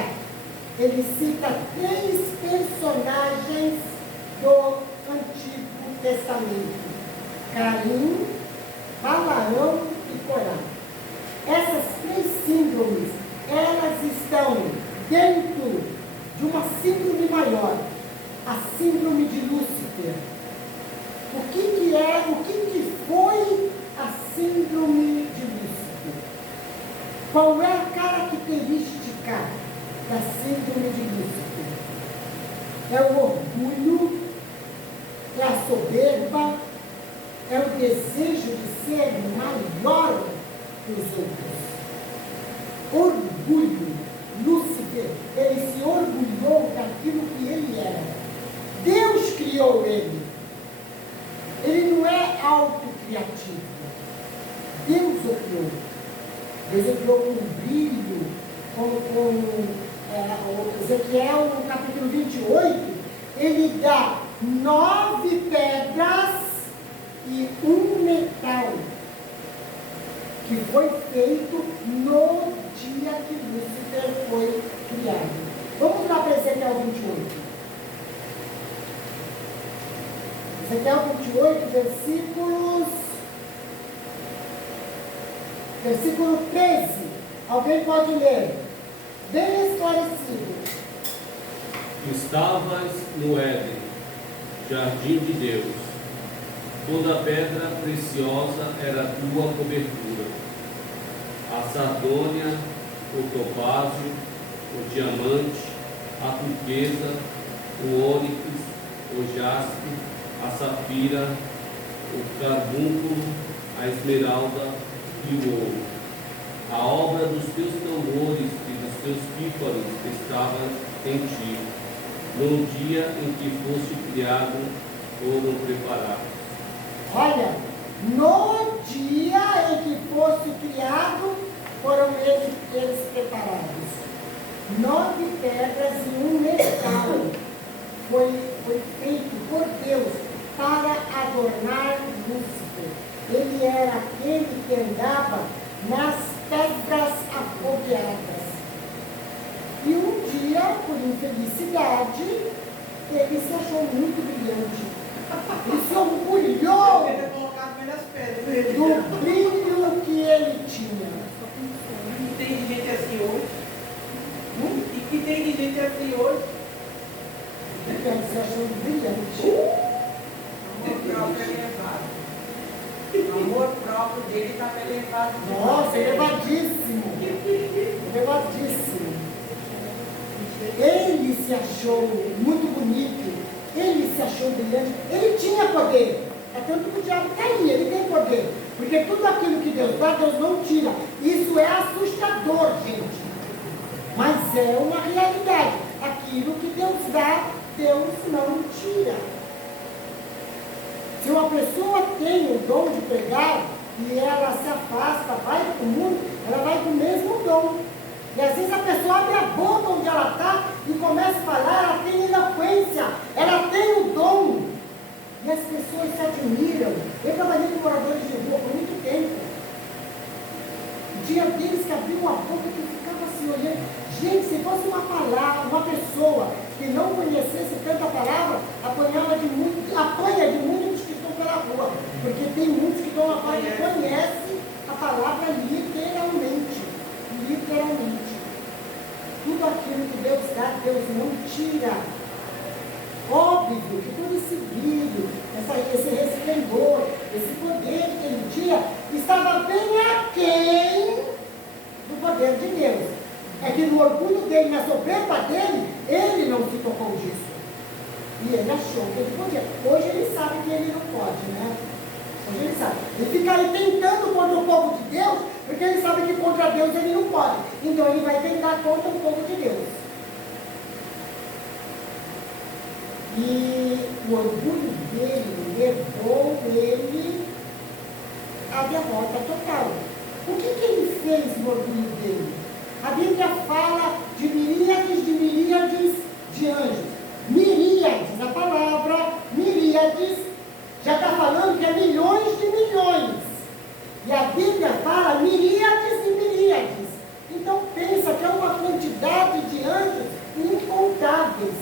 Ele cita 3 personagens do Antigo Testamento: Caim, Balaão e Corá. Essas 3 síndromes, elas estão dentro de uma síndrome maior, a síndrome de Lúcifer. O que foi a síndrome de Lúcifer? Qual é a característica da síndrome de Lúcifer? É o orgulho, é a soberba, é o desejo de ser maior que os outros. Orgulho. Lúcifer, ele se orgulhou daquilo que ele era. Deus criou ele. Ele não é autocriativo. Deus o criou. Deus o criou com brilho, Ezequiel, no capítulo 28, ele dá 9 pedras e 1 metal, que foi feito no dia que Lúcifer foi criado. Vamos lá para Ezequiel 28. Ezequiel 28, versículo 13. Alguém pode ler? Bem esclarecido. Estavas no Éden, jardim de Deus. Toda pedra preciosa era tua cobertura. A sardônia, o topázio, o diamante, a turquesa, o ônix, o jaspe, a safira, o carbúnculo, a esmeralda e o ouro. A obra dos teus tambores e dos teus pífaros estava em ti. No dia em que foste criado, foram preparados. Olha, no dia em que fosse criado, foram eles preparados. 9 pedras e 1 metal foi feito por Deus para adornar Lúcifer. Ele era aquele que andava nas pedras afogueadas. E um dia, por infelicidade, ele se achou muito brilhante. Ele se orgulhou Ele colocava menos pedras. do brilho que ele tinha. E tem gente assim hoje. E que tem de gente assim hoje. Ele se achou brilhante. Amor próprio é elevado. O amor próprio dele estava elevado. Nossa, elevadíssimo. Elevadíssimo. Ele se achou muito bonito. Ele se achou brilhante. Ele tinha poder. É tanto que o diabo está aí, ele tem poder. Porque tudo aquilo que Deus dá, Deus não tira. Isso é assustador, gente. Mas é uma realidade. Aqui aquilo que Deus dá, Deus não tira. Se uma pessoa tem o dom de pregar e ela se afasta, vai para o mundo, ela vai com o mesmo dom. E às vezes a pessoa abre a boca onde ela está e começa a falar, ela tem eloquência, ela tem o dom. E as pessoas se admiram. Eu trabalhei com moradores de rua por muito tempo. Tinha deles que abriam a boca e ficava assim olhando. Gente, se fosse uma palavra, uma pessoa que não conhecesse tanta palavra, apanha de muitos que estão pela rua. Porque tem muitos que estão lá fora que conhecem a palavra literalmente. Literalmente. Tudo aquilo que Deus dá, Deus não tira. Óbvio que todo esse brilho, esse resplendor, esse poder que ele tinha, estava bem aquém do poder de Deus. É que no orgulho dele, na soberba dele, ele não se tocou disso. E ele achou que ele podia. Hoje ele sabe que ele não pode, né? Hoje ele sabe. Ele fica aí tentando contra o povo de Deus, porque ele sabe que contra Deus ele não pode. Então ele vai tentar contra o povo de Deus. E o orgulho dele levou ele à derrota total. O que ele fez no orgulho dele? A Bíblia fala de miríades de anjos. Miríades, a palavra miríades já está falando que é milhões de milhões. E a Bíblia fala miríades e miríades. Então pensa que é uma quantidade de anjos incontáveis.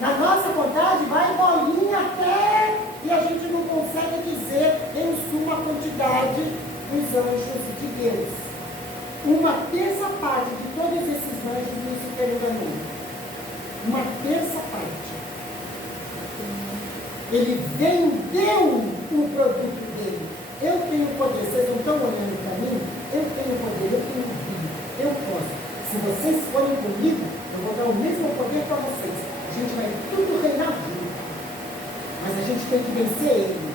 Na nossa contagem vai bolinha até e a gente não consegue dizer em suma a quantidade dos anjos de Deus. Uma terça parte de todos esses anjos no superior mundo. Uma terça parte. Ele vendeu o produto dele. Eu tenho poder. Vocês não estão olhando para mim? Eu tenho poder, eu tenho vida. Eu posso. Se vocês forem comigo, eu vou dar o mesmo poder para vocês. A gente vai tudo reinar junto. Mas a gente tem que vencer ele.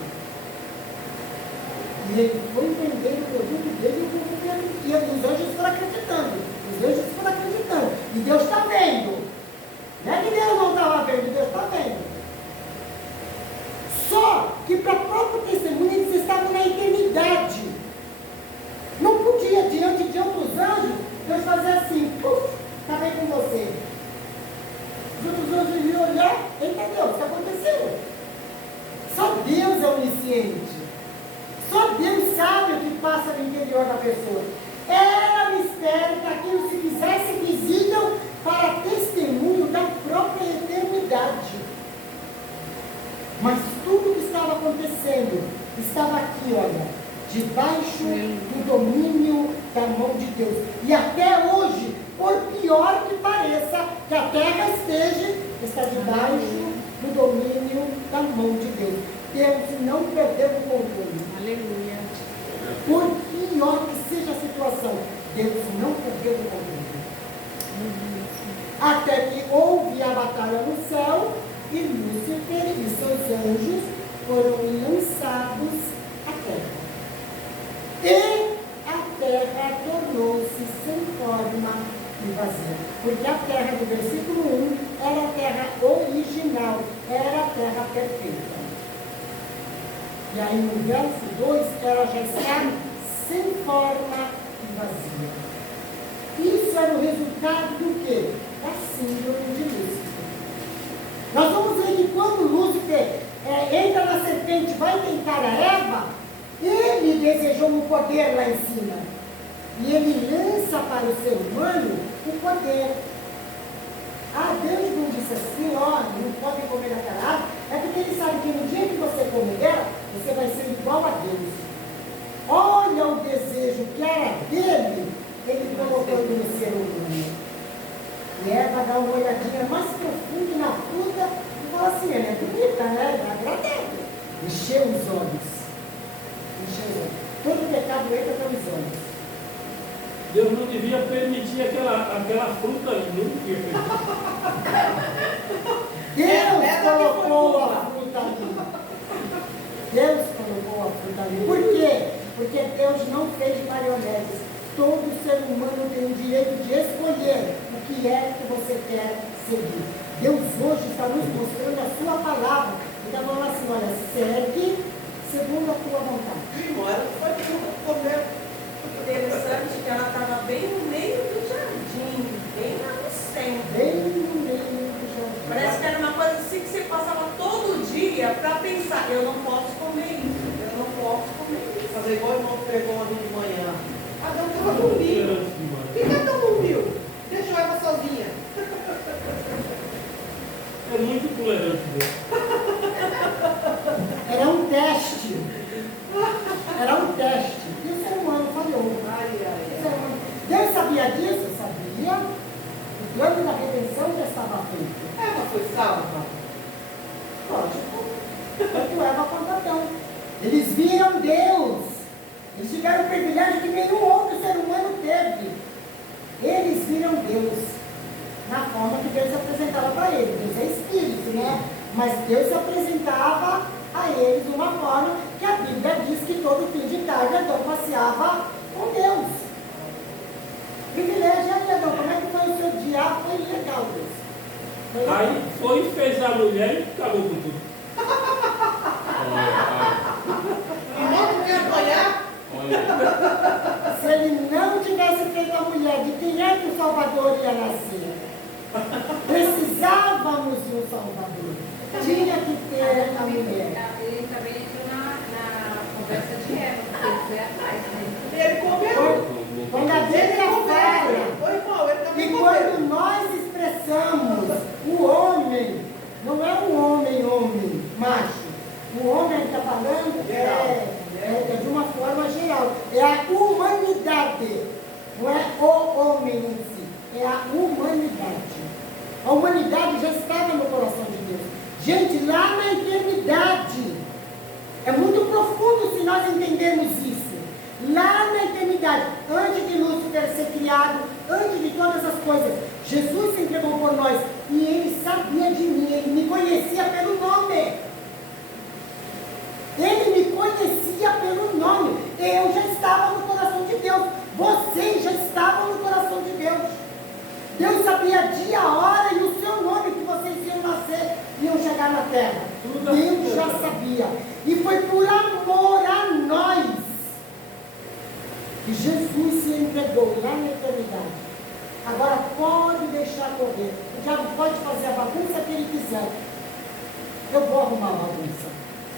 E ele foi vender o produto dele e os anjos foram acreditando. Os anjos foram acreditando. E Deus está vendo. Não é que Deus não estava vendo, Deus está vendo. Só que para próprio testemunho eles estavam na eternidade. Não podia, diante de outros anjos, Deus fazer assim, puf, está bem com você. Os outros anjos iam olhar, entendeu? O que aconteceu? Só Deus é onisciente. Só Deus sabe o que passa no interior da pessoa. Era mistério que aquilo se fizesse visível para testemunho da própria eternidade. Mas tudo que estava acontecendo estava aqui, olha, debaixo do domínio da mão de Deus. E até hoje, por pior que pareça, que a terra está debaixo do domínio da mão de Deus. Deus não perdeu o controle. Aleluia. Por pior que seja a situação, Deus não perdeu o controle. Até que houve a batalha no céu e Lúcifer e seus anjos foram lançados à terra. E a terra tornou-se sem forma e vazia. Porque a terra do versículo 1 era a terra original, era a terra perfeita. E aí no verso 2, ela já está sem forma e vazia. Isso era o resultado do quê? Da síndrome de Lúcifer. Nós vamos ver que quando Lúcifer entra na serpente, vai tentar a Eva, ele desejou um poder lá em cima. E ele lança para o ser humano o poder. Ah, Deus não disse assim, ó, não pode comer aquela árvore. É porque ele sabe que no dia que você comer ela, você vai ser igual a Deus. Olha o desejo que era dele, ele colocou no ser humano. E Eva dá uma olhadinha mais profunda na fruta e fala assim, ela é bonita, né? É agradável. Encheu os olhos. Encheu os olhos. Todo pecado entra pelos olhos. Deus não devia permitir aquela fruta nunca. Deus colocou a fruta ali. Deus colocou a fruta ali. Por quê? Porque Deus não fez marionetes. Todo ser humano tem o direito de escolher o que é que você quer seguir. Deus hoje está nos mostrando a sua palavra. Então vamos assim, olha, segue segundo a tua vontade. Irmão, ela foi comer. Interessante que ela estava bem no meio do jardim, bem lá no centro. Bem no meio do jardim. Parece que era uma coisa assim que você passava todo dia para pensar, eu não posso comer isso, eu não posso comer isso. Fazer igual o irmão que pegou uma de manhã. Ah, não, estava dormindo. Por que ela não dormiu? Deixou ela sozinha. É muito tolerante Deus. Era um teste. Era um teste. E o ser humano falhou. Ai, ai, O ser humano- Deus sabia disso? Sabia. O plano da redenção já estava feito. Ela foi salva. Lógico. Tanto Eva quanto Adão. Eles viram Deus. Eles tiveram o privilégio que nenhum outro ser humano teve. Eles viram Deus na forma que Deus se apresentava para eles. Deus é espírito, né? Mas Deus se apresentava a eles de uma forma que a Bíblia diz que todo fim de tarde Adão passeava com Deus. Privilégio, aí, Adão, como é que foi o seu dia? Ah, foi legal, Deus. Foi legal. Aí foi, fez a mulher e acabou com tudo. Irmão, não quer apanhar? Se ele não tivesse feito a mulher, de quem é que o Salvador ia nascer? Precisávamos de um Salvador. Tinha que ter a mulher. Ele também entrou na conversa de Eva, porque ele foi atrás, né? Ele comeu. Quando a Bíblia fala, Ô, irmão, ele e também quando comeu. nós expressamos o homem, não é um homem, macho. O homem que está falando é de uma forma geral. É a humanidade. Não é o homem em si. É a humanidade. A humanidade já estava no coração de Deus. Gente, lá na eternidade. É muito profundo se nós entendermos isso. Lá na eternidade, antes de Lúcifer ser criado, antes de todas as coisas, Jesus se entregou por nós e ele sabia de mim, ele me conhecia pelo nome. Ele me conhecia pelo nome. Eu já estava no coração de Deus. Vocês já estavam no coração de Deus. Deus sabia dia, a hora e o seu nome que vocês iam nascer, iam chegar na terra. Deus já sabia. E foi por amor a nós que Jesus se entregou lá na eternidade. Agora pode deixar correr. O diabo pode fazer a bagunça que ele quiser. Eu vou arrumar a bagunça.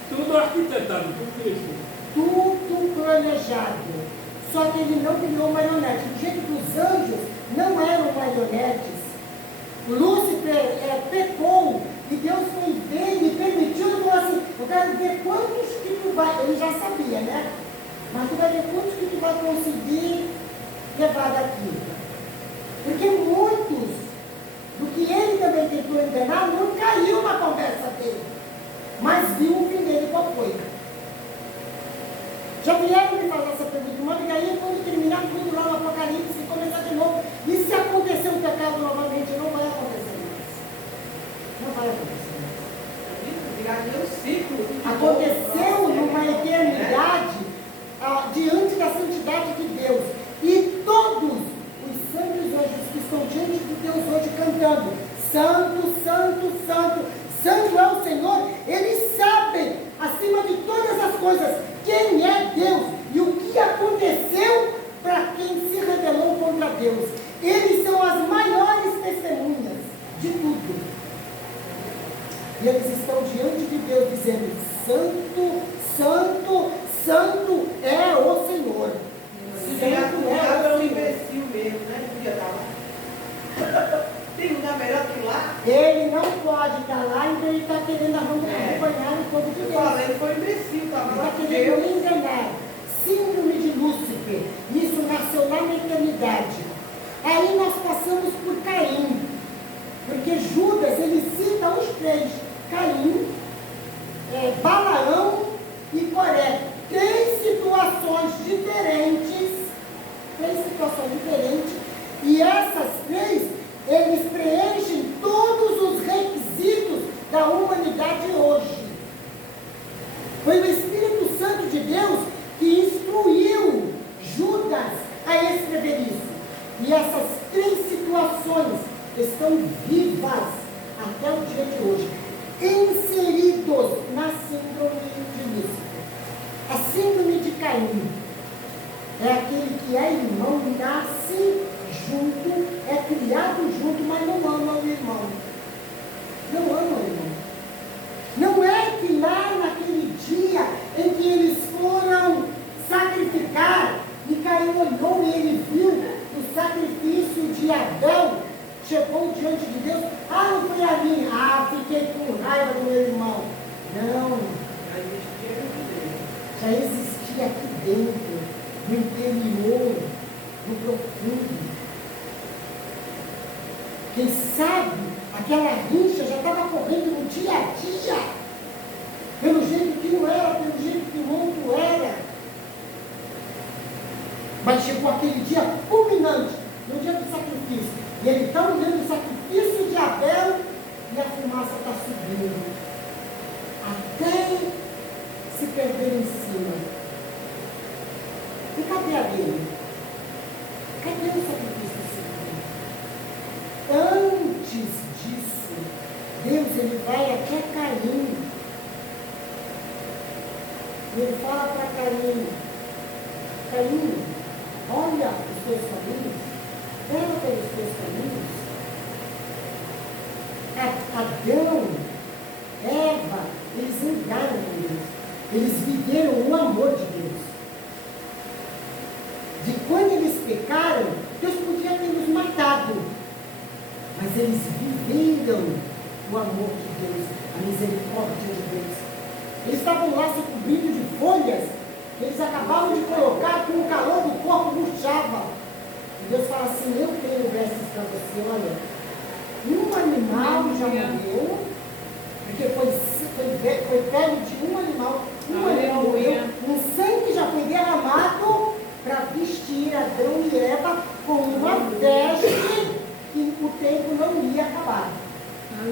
Tudo arquitetado, tudo isso. Tudo planejado. Só que ele não criou marionete. Do jeito que os anjos não eram marionetes. Lúcifer pecou e Deus foi ver e permitiu e falou assim: eu quero ver quantos que tu vai. Ele já sabia, né? Mas tu vai ver quantos que tu vai conseguir levar daqui. Porque muitos do que ele também tentou enganar não caiu na conversa dele. Mas viu o fim dele qual foi. Já vieram me fazer essa pergunta, mano, e aí quando terminar tudo lá no Apocalipse e começar de novo, e se acontecer um pecado novamente, não vai acontecer mais. Não vai acontecer mais. Viraria um ciclo. Aconteceu numa eternidade diante da santidade de Deus. E todos os santos anjos que estão diante de Deus hoje cantando, Santo, Santo, Santo, Santo é o Senhor, eles sabem, acima de todas as coisas, quem é Deus e o que aconteceu para quem se rebelou contra Deus. Eles são as maiores testemunhas de tudo. E eles estão diante de Deus dizendo: Santo, Santo, Santo é o Senhor. Santo É é um o Senhor. imbecil mesmo, né? Não podia estar lá. Tem lugar melhor que lá? Ele não pode estar lá, então ele está querendo acompanhar o povo de Eu Deus. falei, ele foi imbecil, estava Está lá com querendo Deus. enganar. Síndrome de Lúcifer. Isso nasceu lá na eternidade. Aí nós passamos por Caim. Porque Judas, ele cita os três. Caim, Balaão e Coré. Três situações diferentes. E essas três, eles preenchem todos os requisitos da humanidade hoje. Foi o Espírito Santo de Deus que instruiu Judas a escrever isso. E essas três situações estão vivas até o dia de hoje, inseridos na síndrome de Lúcifer. A síndrome de Caim é aquele que é irmão, nasce junto, é criado junto, mas não ama o irmão. Não ama o irmão. Não é que lá naquele dia em que eles foram sacrificar, e Caim olhou e ele viu o sacrifício de Abel, chegou diante de Deus, não foi a mim, fiquei com raiva do meu irmão. Não, já existia aqui dentro, no interior, no profundo. Quem sabe aquela rixa já estava correndo no dia a dia, pelo jeito que um era, pelo jeito que o outro era. Mas chegou aquele dia culminante, no dia do sacrifício. E ele está olhando o sacrifício de Abel e a fumaça está subindo, até se perder em cima. E cadê a dele? Cadê o sacrifício segundo? Antes disso, Deus ele vai até Caim. E ele fala para Caim: Caim, olha os teus caminhos, vela pelos teus caminhos. Adão, Eva, eles engaram Deus. Eles viveram o amor de Deus. De quando eles pecaram, Deus podia ter nos matado. Mas eles viveram o amor de Deus, a misericórdia de Deus. Eles estavam lá se cobrindo de folhas, eles acabavam de colocar, com o calor do corpo murchava. E Deus fala assim: eu tenho vestes para você, olha, um animal já morreu, porque foi pego de um animal morreu, um sangue já foi derramado para vestir Adão e Eva com uma veste que o tempo não ia acabar.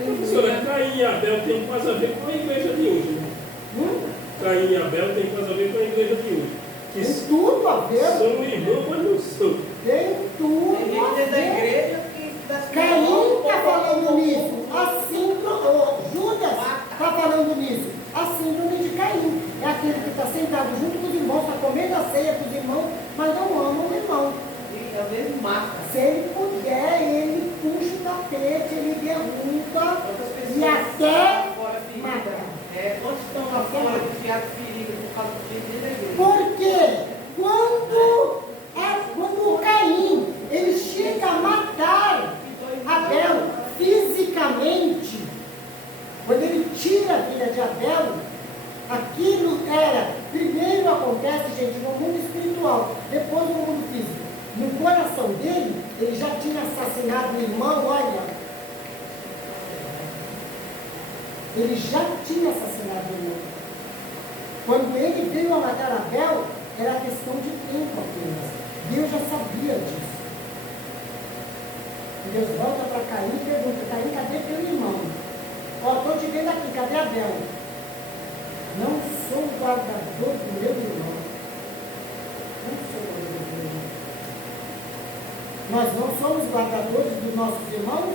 Professora, Caim e Abel tem quase a ver com a igreja de hoje, né? Caim e Abel tem quase a ver com a igreja de hoje. Que Tem tudo a ver. são irmãos, mas não são. Tem tudo Tem a gente dentro da ver. igreja que Caim está falando nisso, assim Judas está falando nisso, a síndrome de Caim. É aquele que está sentado junto com os irmãos, está comendo a ceia com os irmãos, mas não ama o irmão. E às vezes mata. Se ele puder, ele puxa o tapete, ele derruba Outras pessoas e até lá fora ferida. mata. Quantos estão lá fora enfiados feridos por causa do gente da igreja? Porque quando o Caim ele chega a matar Abel fisicamente, quando ele tira a vida de Abel, aquilo primeiro acontece, gente, no mundo espiritual, depois no mundo físico. No coração dele, ele já tinha assassinado o irmão, olha. Ele já tinha assassinado o irmão. Quando ele veio a matar Abel, era questão de tempo apenas. Deus já sabia disso. E Deus volta para Caim e pergunta: Caim, cadê teu irmão? Estou te vendo aqui, cadê Abel? Não sou o guardador do meu irmão. Não sou o guardador do meu irmão. Nós não somos guardadores dos nossos irmãos?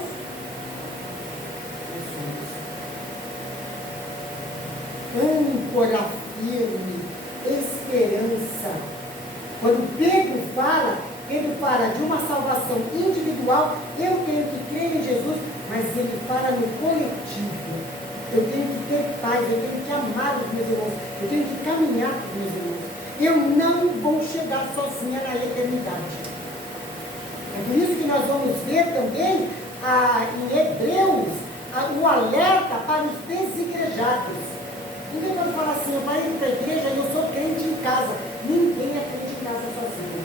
Nós somos. Âncora firme, esperança. Quando Pedro fala de uma salvação individual. Eu tenho que crer em Jesus, mas ele fala no coletivo. Eu tenho que ter paz, eu tenho que amar os meus irmãos, eu tenho que caminhar com os meus irmãos. Eu não vou chegar sozinha na eternidade. É por isso que nós vamos ver também em Hebreus o alerta para os desigrejados. Ninguém vai falar assim: eu vou ir para a igreja e eu sou crente em casa. Ninguém é crente em casa sozinho.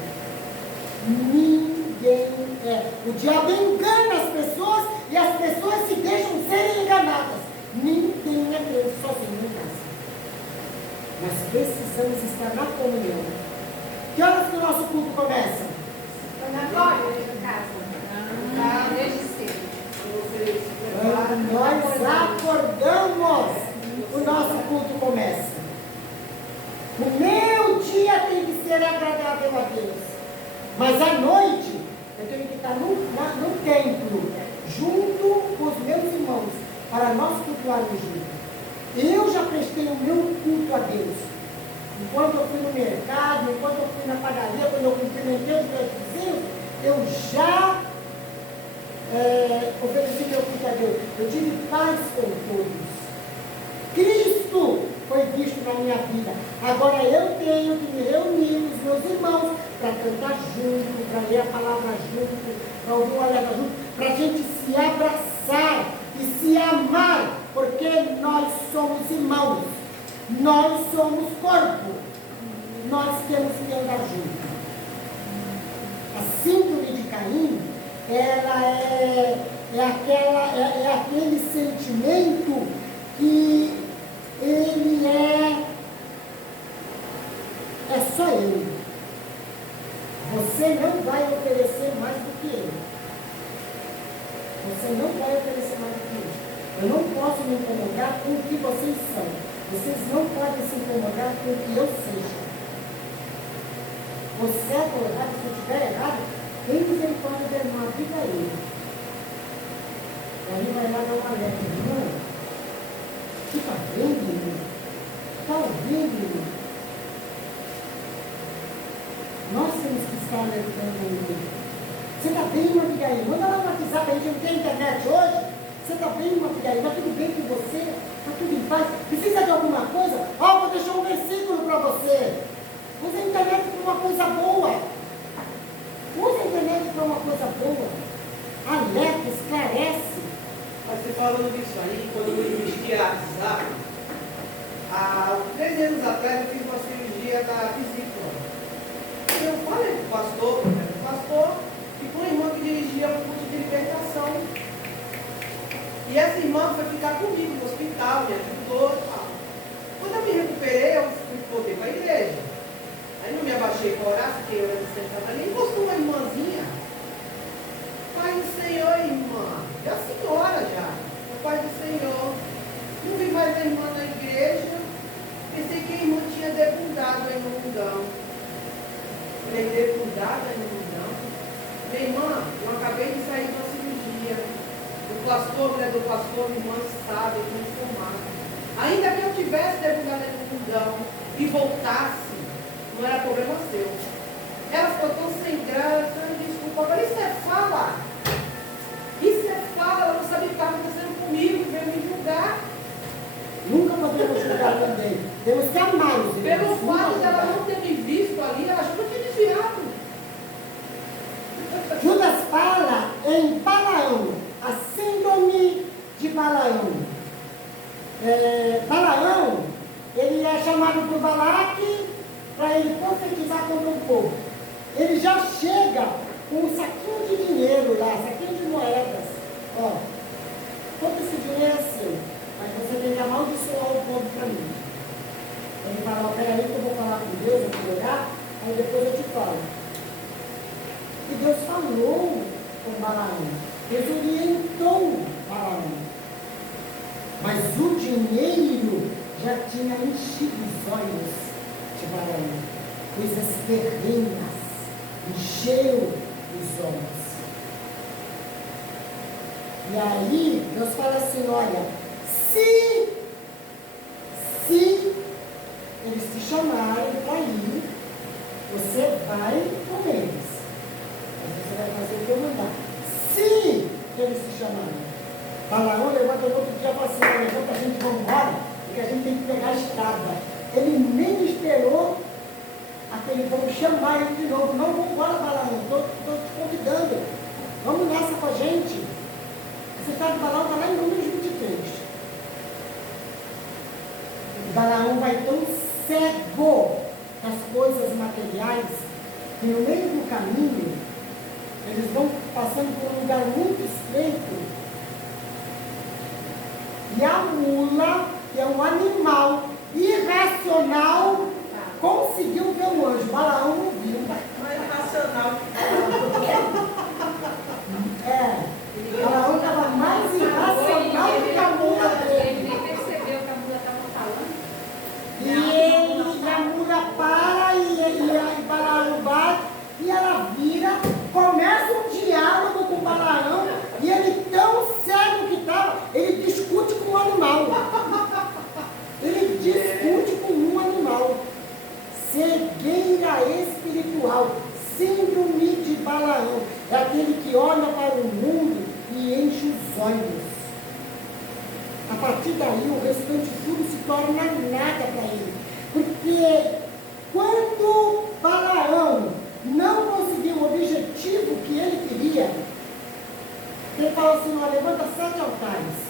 Ninguém é. O diabo engana as pessoas e as pessoas se deixam serem enganadas. Ninguém é crente sozinho em casa. Nós precisamos estar na comunhão. Que horas que o nosso culto começa? Agora, em casa. Desde cedo. Nós acordamos, o nosso culto começa. O meu dia tem que ser agradável a Deus. Mas à noite, eu tenho que estar no templo, junto com os meus irmãos, para nós cultuarmos juntos. Eu já prestei o meu culto a Deus. Enquanto eu fui no mercado, enquanto eu fui na padaria, quando eu cumprimentei os meus vizinhos, eu já ofereci meu culto a Deus. Eu tive paz com todos. Cristo foi visto na minha vida. Agora eu tenho que me reunir com os meus irmãos para cantar junto, para ler a palavra junto, para ouvir uma leva junto, para a gente se abraçar e se amar, porque nós somos irmãos, nós somos corpo, nós temos que andar juntos. A síndrome de Caim, ela é aquele sentimento que ele é só eu. Você não vai oferecer mais do que eu. Você não vai oferecer mais do que eu. Eu não posso me incomodar com o que vocês são. Vocês não podem se incomodar com o que eu seja. Você é colorado, se eu estiver errado, tem misericórdia da irmã, fica aí. E aí vai lá dar uma alerta, irmão. Fica vendo, irmão. Está ouvindo, irmão? Nós temos que estar alertando o irmão. Você está bem, irmã Abigail? Manda lá no WhatsApp, a gente não tem internet hoje. Você está bem, irmã Abigail? Está tudo bem com você? Está tudo em paz? Precisa de alguma coisa? Ó, vou deixar um versículo para você. Use a internet para uma coisa boa. Use a internet para uma coisa boa. Alerta, esclarece. Mas você falando disso aí, quando eu existia WhatsApp, há 3 anos atrás eu fiz uma cirurgia da vesícula. Eu falei para o pastor, que foi uma irmã que dirigia um curso de libertação. E essa irmã foi ficar comigo no hospital, me ajudou e tal. Quando eu me recuperei, eu fui poder para a igreja. Aí não me abaixei para orar, fiquei orando sentada ali, encostou uma irmãzinha. Pai do Senhor, irmã. É a senhora já. O Pai do Senhor. Não vi mais a irmã na igreja. Pensei que a irmã tinha debundado aí no mundão. Falei, debundado aí no mundão? Minha irmã, eu acabei de sair de uma cirurgia. O pastor, mulher do pastor, minha irmã sabe, eu estou informada. Ainda que eu tivesse debundado aí no mundão e voltasse, não era problema seu. Ela ficou tão sem graça, desculpa, agora isso é fala. Isso é fala, ela não sabia o que estava acontecendo comigo, veio me julgar. Nunca podemos julgar também. Temos que amar os irmãos. Pelo fato dela não ter me visto ali, ela achou que eu tinha desviado. Judas fala em Balaão, a síndrome de Balaão. Balaão, ele é chamado por Balaque para ele profetizar contra o povo. Ele já chega com um saquinho de dinheiro lá, saquinho de moedas. Ó, todo esse dinheiro é seu, mas você tem que amaldiçoar o povo para mim. Ele fala, peraí que eu vou falar com Deus, eu vou orar, aí depois eu te falo. E Deus falou com Balaão, Deus orientou Balaão. Mas o dinheiro já tinha enchido os olhos de Balaão. Coisas terrenas, encheu os olhos. E aí, Deus fala assim, olha, se eles te chamarem para ir, você vai com eles. Mas você vai fazer o que eu mandar. Se eles te chamarem. Balaão levanta no outro dia e fala assim, levanta a gente, vamos embora, porque a gente tem que pegar a estrada. Ele nem esperou aquele povo chamar ele de novo. Não, vamos embora, Balaão, estou te convidando. Vamos nessa com a gente. Essa história de Balaão está lá em Números 23. Balaão vai tão cego das coisas materiais que no meio do caminho eles vão passando por um lugar muito estreito. E a mula, que é um animal irracional, conseguiu ver um anjo. Balaão não viu. Mais racional. Balaão estava mais irracional do que a mula dele. Ele nem percebeu que a mula estava falando. E a mula para e Balaão bate e ela vira, começa um diálogo com Balaão e ele tão A partir daí, o restante tudo se torna nada para ele. Porque quando Balaão não conseguiu o objetivo que ele queria, ele fala assim: ó, levanta 7 altares.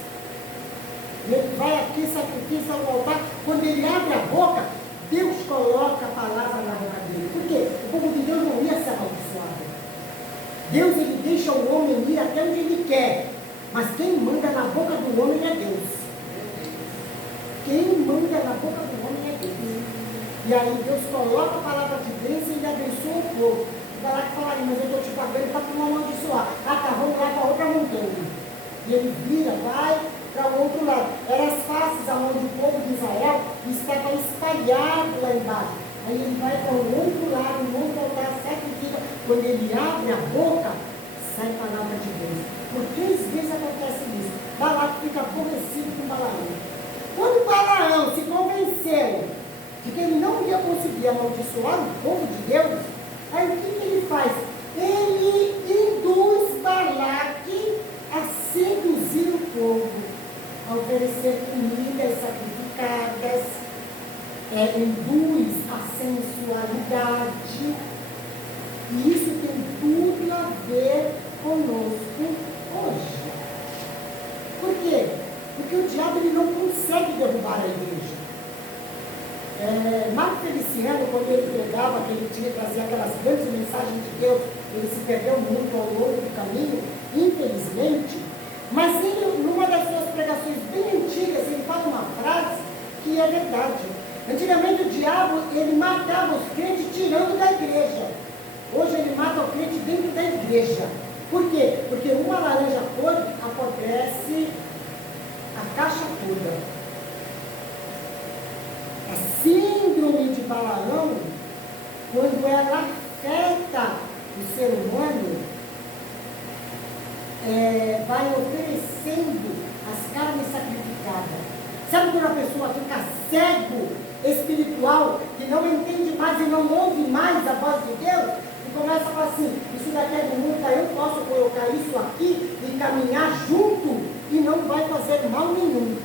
Ele vai aqui, sacrifica o altar. Quando ele abre a boca, Deus coloca a palavra na boca dele. Por quê? O povo de Deus não ia ser amaldiçoado. Deus, ele deixa o homem ir até onde ele quer. Mas quem manda na boca do homem é Deus. Quem manda na boca do homem é Deus. E aí Deus coloca a palavra de bênção e ele abençoa o povo. O Balaque fala aí: mas eu estou te pagando para tu não amaldiçoar. Ah, tá, vamos lá para outra montanha. E ele vira, vai para o outro lado. Eram as faces aonde o povo de Israel estava espalhado lá embaixo. Aí ele vai para o outro lado, no outro altar, sacrifica. Quando ele abre a boca, sai a palavra de Deus. Por 3 vezes acontece isso. Balaque fica aborrecido com Balaão. Quando Balaão se convenceu de que ele não ia conseguir amaldiçoar o povo de Deus, aí o que ele faz? Ele induz Balaque a seduzir o povo, a oferecer comidas sacrificadas, induz a sensualidade. E isso tem tudo a ver conosco hoje. Por quê? Porque o diabo ele não consegue derrubar a igreja. Marco Feliciano, quando ele pregava, que ele tinha que trazer aquelas grandes mensagens de Deus, ele se perdeu muito ao longo do caminho, infelizmente. Mas ele, numa das suas pregações bem antigas, ele fala uma frase que é verdade. Antigamente o diabo, ele matava os crentes tirando da igreja. Hoje ele mata o crente dentro da igreja. Por quê? Porque uma laranja podre apodrece a caixa toda. A síndrome de Balaão, quando ela afeta o ser humano, vai oferecendo as carnes sacrificadas. Sabe quando a pessoa fica cego espiritual, que não entende mais e não ouve mais a voz de Deus, e começa a falar assim: isso daqui é do mundo, eu posso colocar isso aqui e caminhar junto e não vai fazer mal nenhum.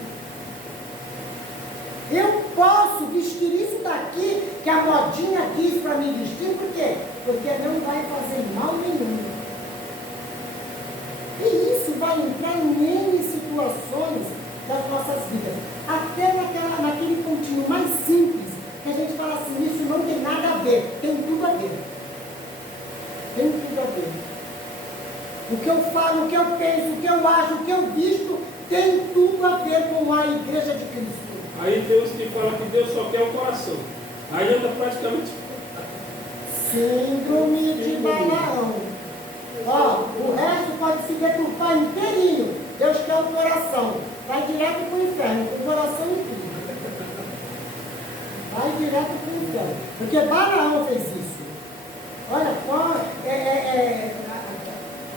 Eu posso vestir isso daqui que a modinha quis para me vestir, por quê? Porque não vai fazer mal nenhum. E isso vai entrar em N situações das nossas vidas. Até naquele pontinho mais simples, que a gente fala assim: isso não tem nada a ver. Tem tudo a ver. Tem tudo a ver. O que eu falo, o que eu penso, o que eu acho, o que eu visto, tem tudo a ver com a igreja de Cristo. Aí Deus que fala que Deus só quer o coração. Aí anda praticamente. Síndrome de Balaão. Ó, o resto pode se deturpar inteirinho. Deus quer o coração. Vai direto para o inferno, com o coração incrível. Vai direto para o inferno. Porque Balaão fez isso. Olha,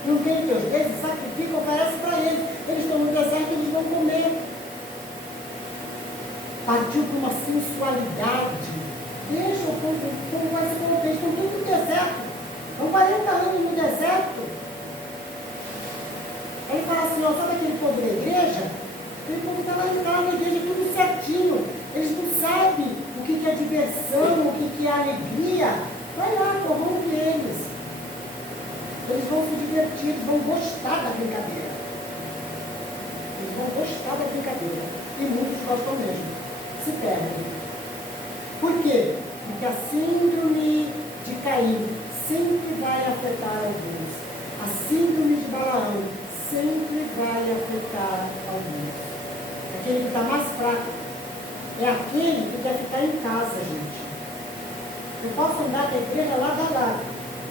não tem Deus, eles sacrificam, oferece para eles. Eles estão no deserto, eles vão comer. Partiu para uma sensualidade. Deixa o povo vai se colocar, eles estão tudo no deserto. Estão 40 anos no deserto. Aí ele fala assim: ó, sabe aquele povo da igreja? Aquele povo está lá na igreja, tudo certinho. Eles não sabem o que é diversão, o que é alegria. Vai lá, corrompe eles. Eles vão se divertir, eles vão gostar da brincadeira. Eles vão gostar da brincadeira. E muitos gostam mesmo. Se perdem. Por quê? Porque a síndrome de Caim sempre vai afetar alguns. A síndrome de Balaão sempre vai afetar alguns. Aquele que está mais fraco é aquele que quer ficar em casa, gente. Eu posso andar com a igreja lado a lado.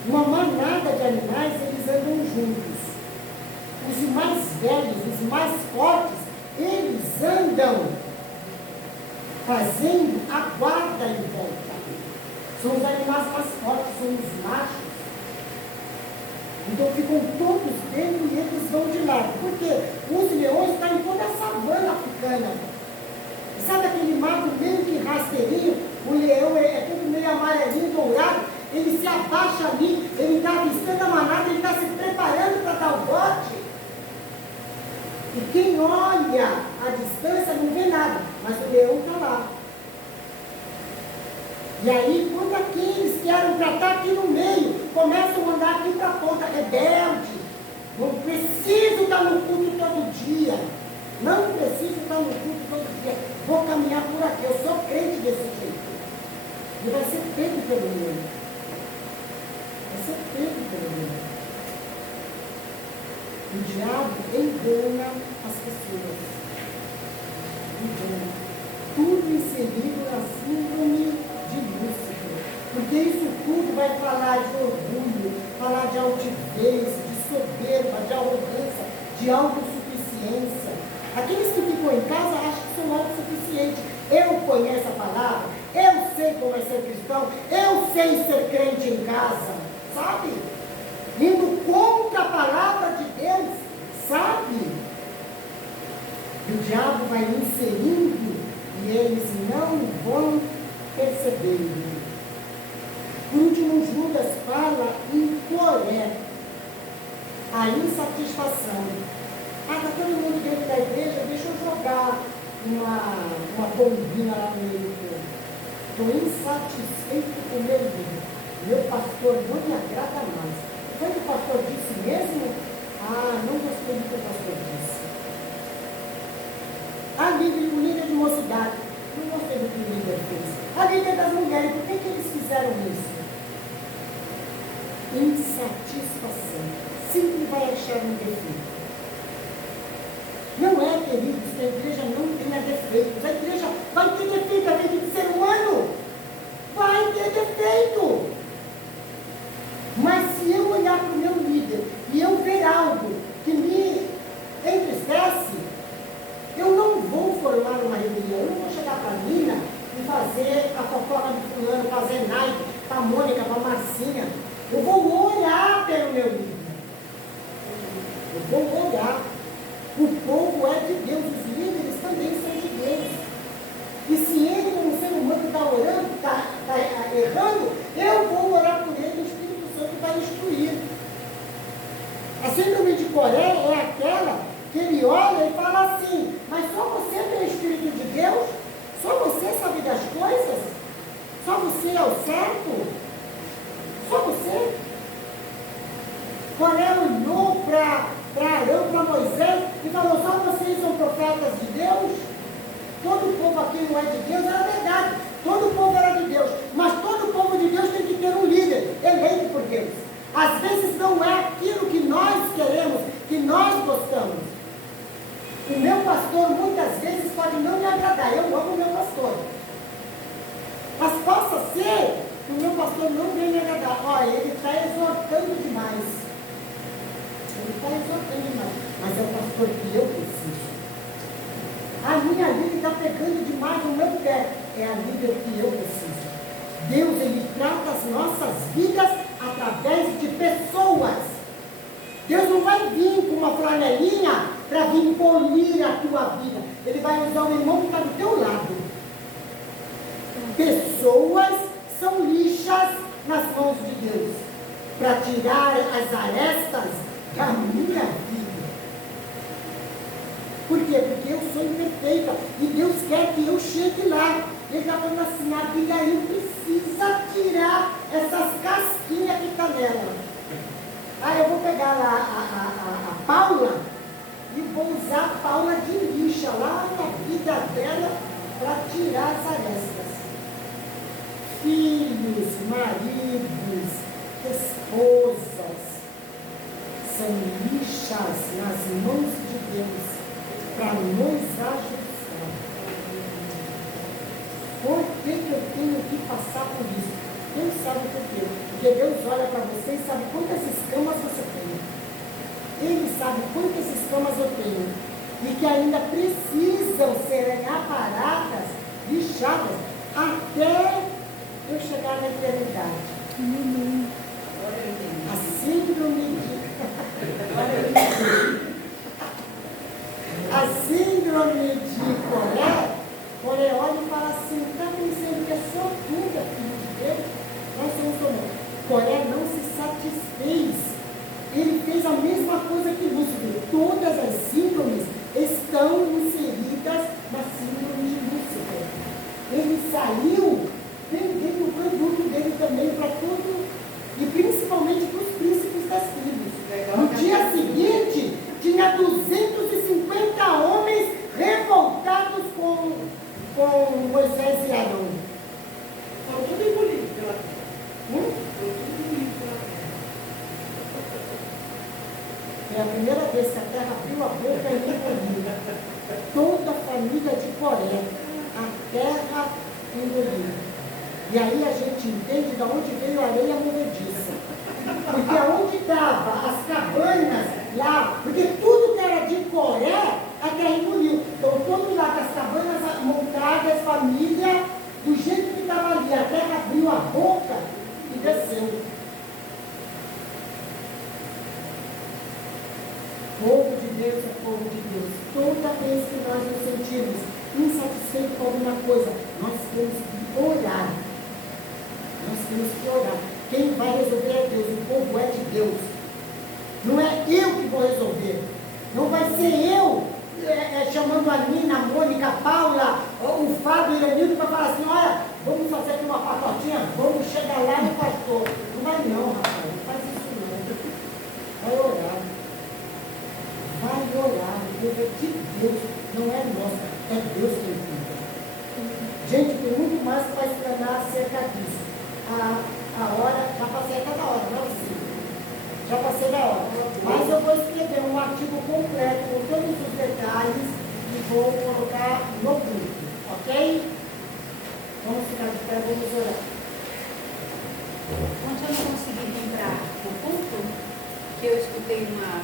Uma manada de animais, eles andam juntos. Os mais velhos, os mais fortes, eles andam fazendo a guarda em volta. São os animais mais fortes, são os machos. Então ficam todos dentro e eles vão de lado. Por quê? Os leões estão em toda a savana africana. Sabe aquele mato meio que rasteirinho? O leão é todo meio amarelinho, dourado. Ele se abaixa ali, ele está avistando a manada, ele está se preparando para dar o bote. E quem olha à distância não vê nada, mas o leão está lá. E aí, quando aqueles que eram para estar aqui no meio começam a andar aqui para a ponta, rebelde, não preciso estar no culto todo dia, não preciso estar no culto todo dia, vou caminhar por aqui, eu sou crente desse jeito. E vai ser pego pelo leão. Vai ser pego pelo leão. O diabo engana as pessoas. Engana. Tudo inserido na síndrome de Lúcifer. Porque isso tudo vai falar de orgulho, falar de altivez, de soberba, de arrogância, de autossuficiência. Aqueles que ficam em casa acham que são autossuficientes. Eu conheço a palavra, eu sei como é ser cristão, eu sei ser crente em casa, sabe? Indo contra a palavra de Deus, sabe? O diabo vai inserindo e eles não vão percebendo. Por último, Judas fala em Coré, a insatisfação. Ah, está todo mundo dentro da igreja, deixa eu jogar uma bombinha lá no meio. Estou insatisfeito com o meu Deus. Meu pastor não me agrada mais. Foi o que o pastor disse mesmo? Ah, não gostei do que o pastor disse. A líder de mocidade, não gostei do que o líder fez. A líder das mulheres, por que eles fizeram isso? Insatisfação. Sempre vai achar um defeito. Não é, queridos, que a igreja não tenha defeitos. A igreja vai ter defeito, a vida de ser humano vai ter defeito. Mas se eu olhar para o meu líder e eu ver algo que me entristece, eu não vou formar uma reunião, eu não vou chegar para a Nina e fazer a fofoca do fulano, fazer naipe para a Mônica, para a Marcinha. Eu vou orar pelo meu líder. Eu vou orar. O povo é de Deus, os líderes também são de Deus. E se ele, como ser humano, está orando, está errando, eu vou orar por ele, o Espírito Santo vai instruir. A síndrome de Coré é aquela que ele olha e fala assim, mas só você tem o Espírito de Deus? Só você sabe das coisas? Só você é o certo? Só você? Coré olhou para Arão, para Moisés, e falou, só vocês são profetas de Deus? Todo o povo aqui não é de Deus, era verdade, todo o povo era de Deus, mas todo o povo de Deus tem que ter um líder, eleito por Deus. Às vezes não é aquilo que nós queremos, que nós gostamos. O meu pastor muitas vezes pode não me agradar, eu amo o meu pastor. Mas possa ser que o meu pastor não venha me agradar. Olha, ele está exortando demais. Ele está exortando demais, mas é o pastor que eu preciso. A minha líder está pegando demais no meu pé, é a líder que eu preciso. Deus, ele trata as nossas vidas através de pessoas. Deus não vai vir com uma flanelinha para vir polir a tua vida. Ele vai usar o irmão que está do teu lado. Pessoas são lixas nas mãos de Deus para tirar as arestas da minha vida. Por quê? Porque eu sou imperfeita e Deus quer que eu chegue lá. Ele está falando assim, Abigail precisa tirar essas casquinhas que estão nela. Ah, eu vou pegar lá a Paula e vou usar a Paula de lixa lá na vida dela para tirar as arestas. Filhos, maridos, esposas, são lixas nas mãos de Deus para nos ajudar. Por que eu tenho que passar por isso? Deus sabe por quê. Porque Deus olha para você e sabe quantas escamas você tem. Ele sabe quantas escamas eu tenho. E que ainda precisam serem aparadas, lixadas, até eu chegar na eternidade. A síndrome de... A síndrome de Coré olha e fala assim, está pensando que é só tu, filho de Deus? Nós somos humanos. Coré não se satisfez. Ele fez a mesma coisa que Lúcifer. Todas as síndromes vida de Coré, a terra engoliu. E aí a gente entende de onde veio a areia movediça. Porque onde estavam as cabanas lá, porque tudo que era de Coré, a terra engoliu. Então todo lá das cabanas montadas, família, do jeito que estava ali, a terra abriu a boca e desceu. Povo de Deus é povo de Deus. Toda vez que nós nos sentimos insatisfeitos com alguma coisa, nós temos que orar. Nós temos que orar. Quem vai resolver é Deus, o povo é de Deus. Não é eu que vou resolver. Não vai ser eu chamando a Nina, a Mônica, a Paula, o Fábio, o Iranildo para falar assim, olha, vamos fazer aqui uma pacotinha, vamos chegar lá no pastor. Não vai não, rapaz, não faz isso não. Vai orar. Vai orar. Deus é de Deus, não é nossa, é Deus quem cuida. Gente, tem muito mais para explanar acerca disso. A hora, já passei até da hora, não é possível. Já passei da hora. Mas eu vou escrever um artigo completo com todos os detalhes e vou colocar no grupo, ok? Vamos ficar de pé, vamos orar. Ontem eu não consegui vir para o culto, que eu escutei uma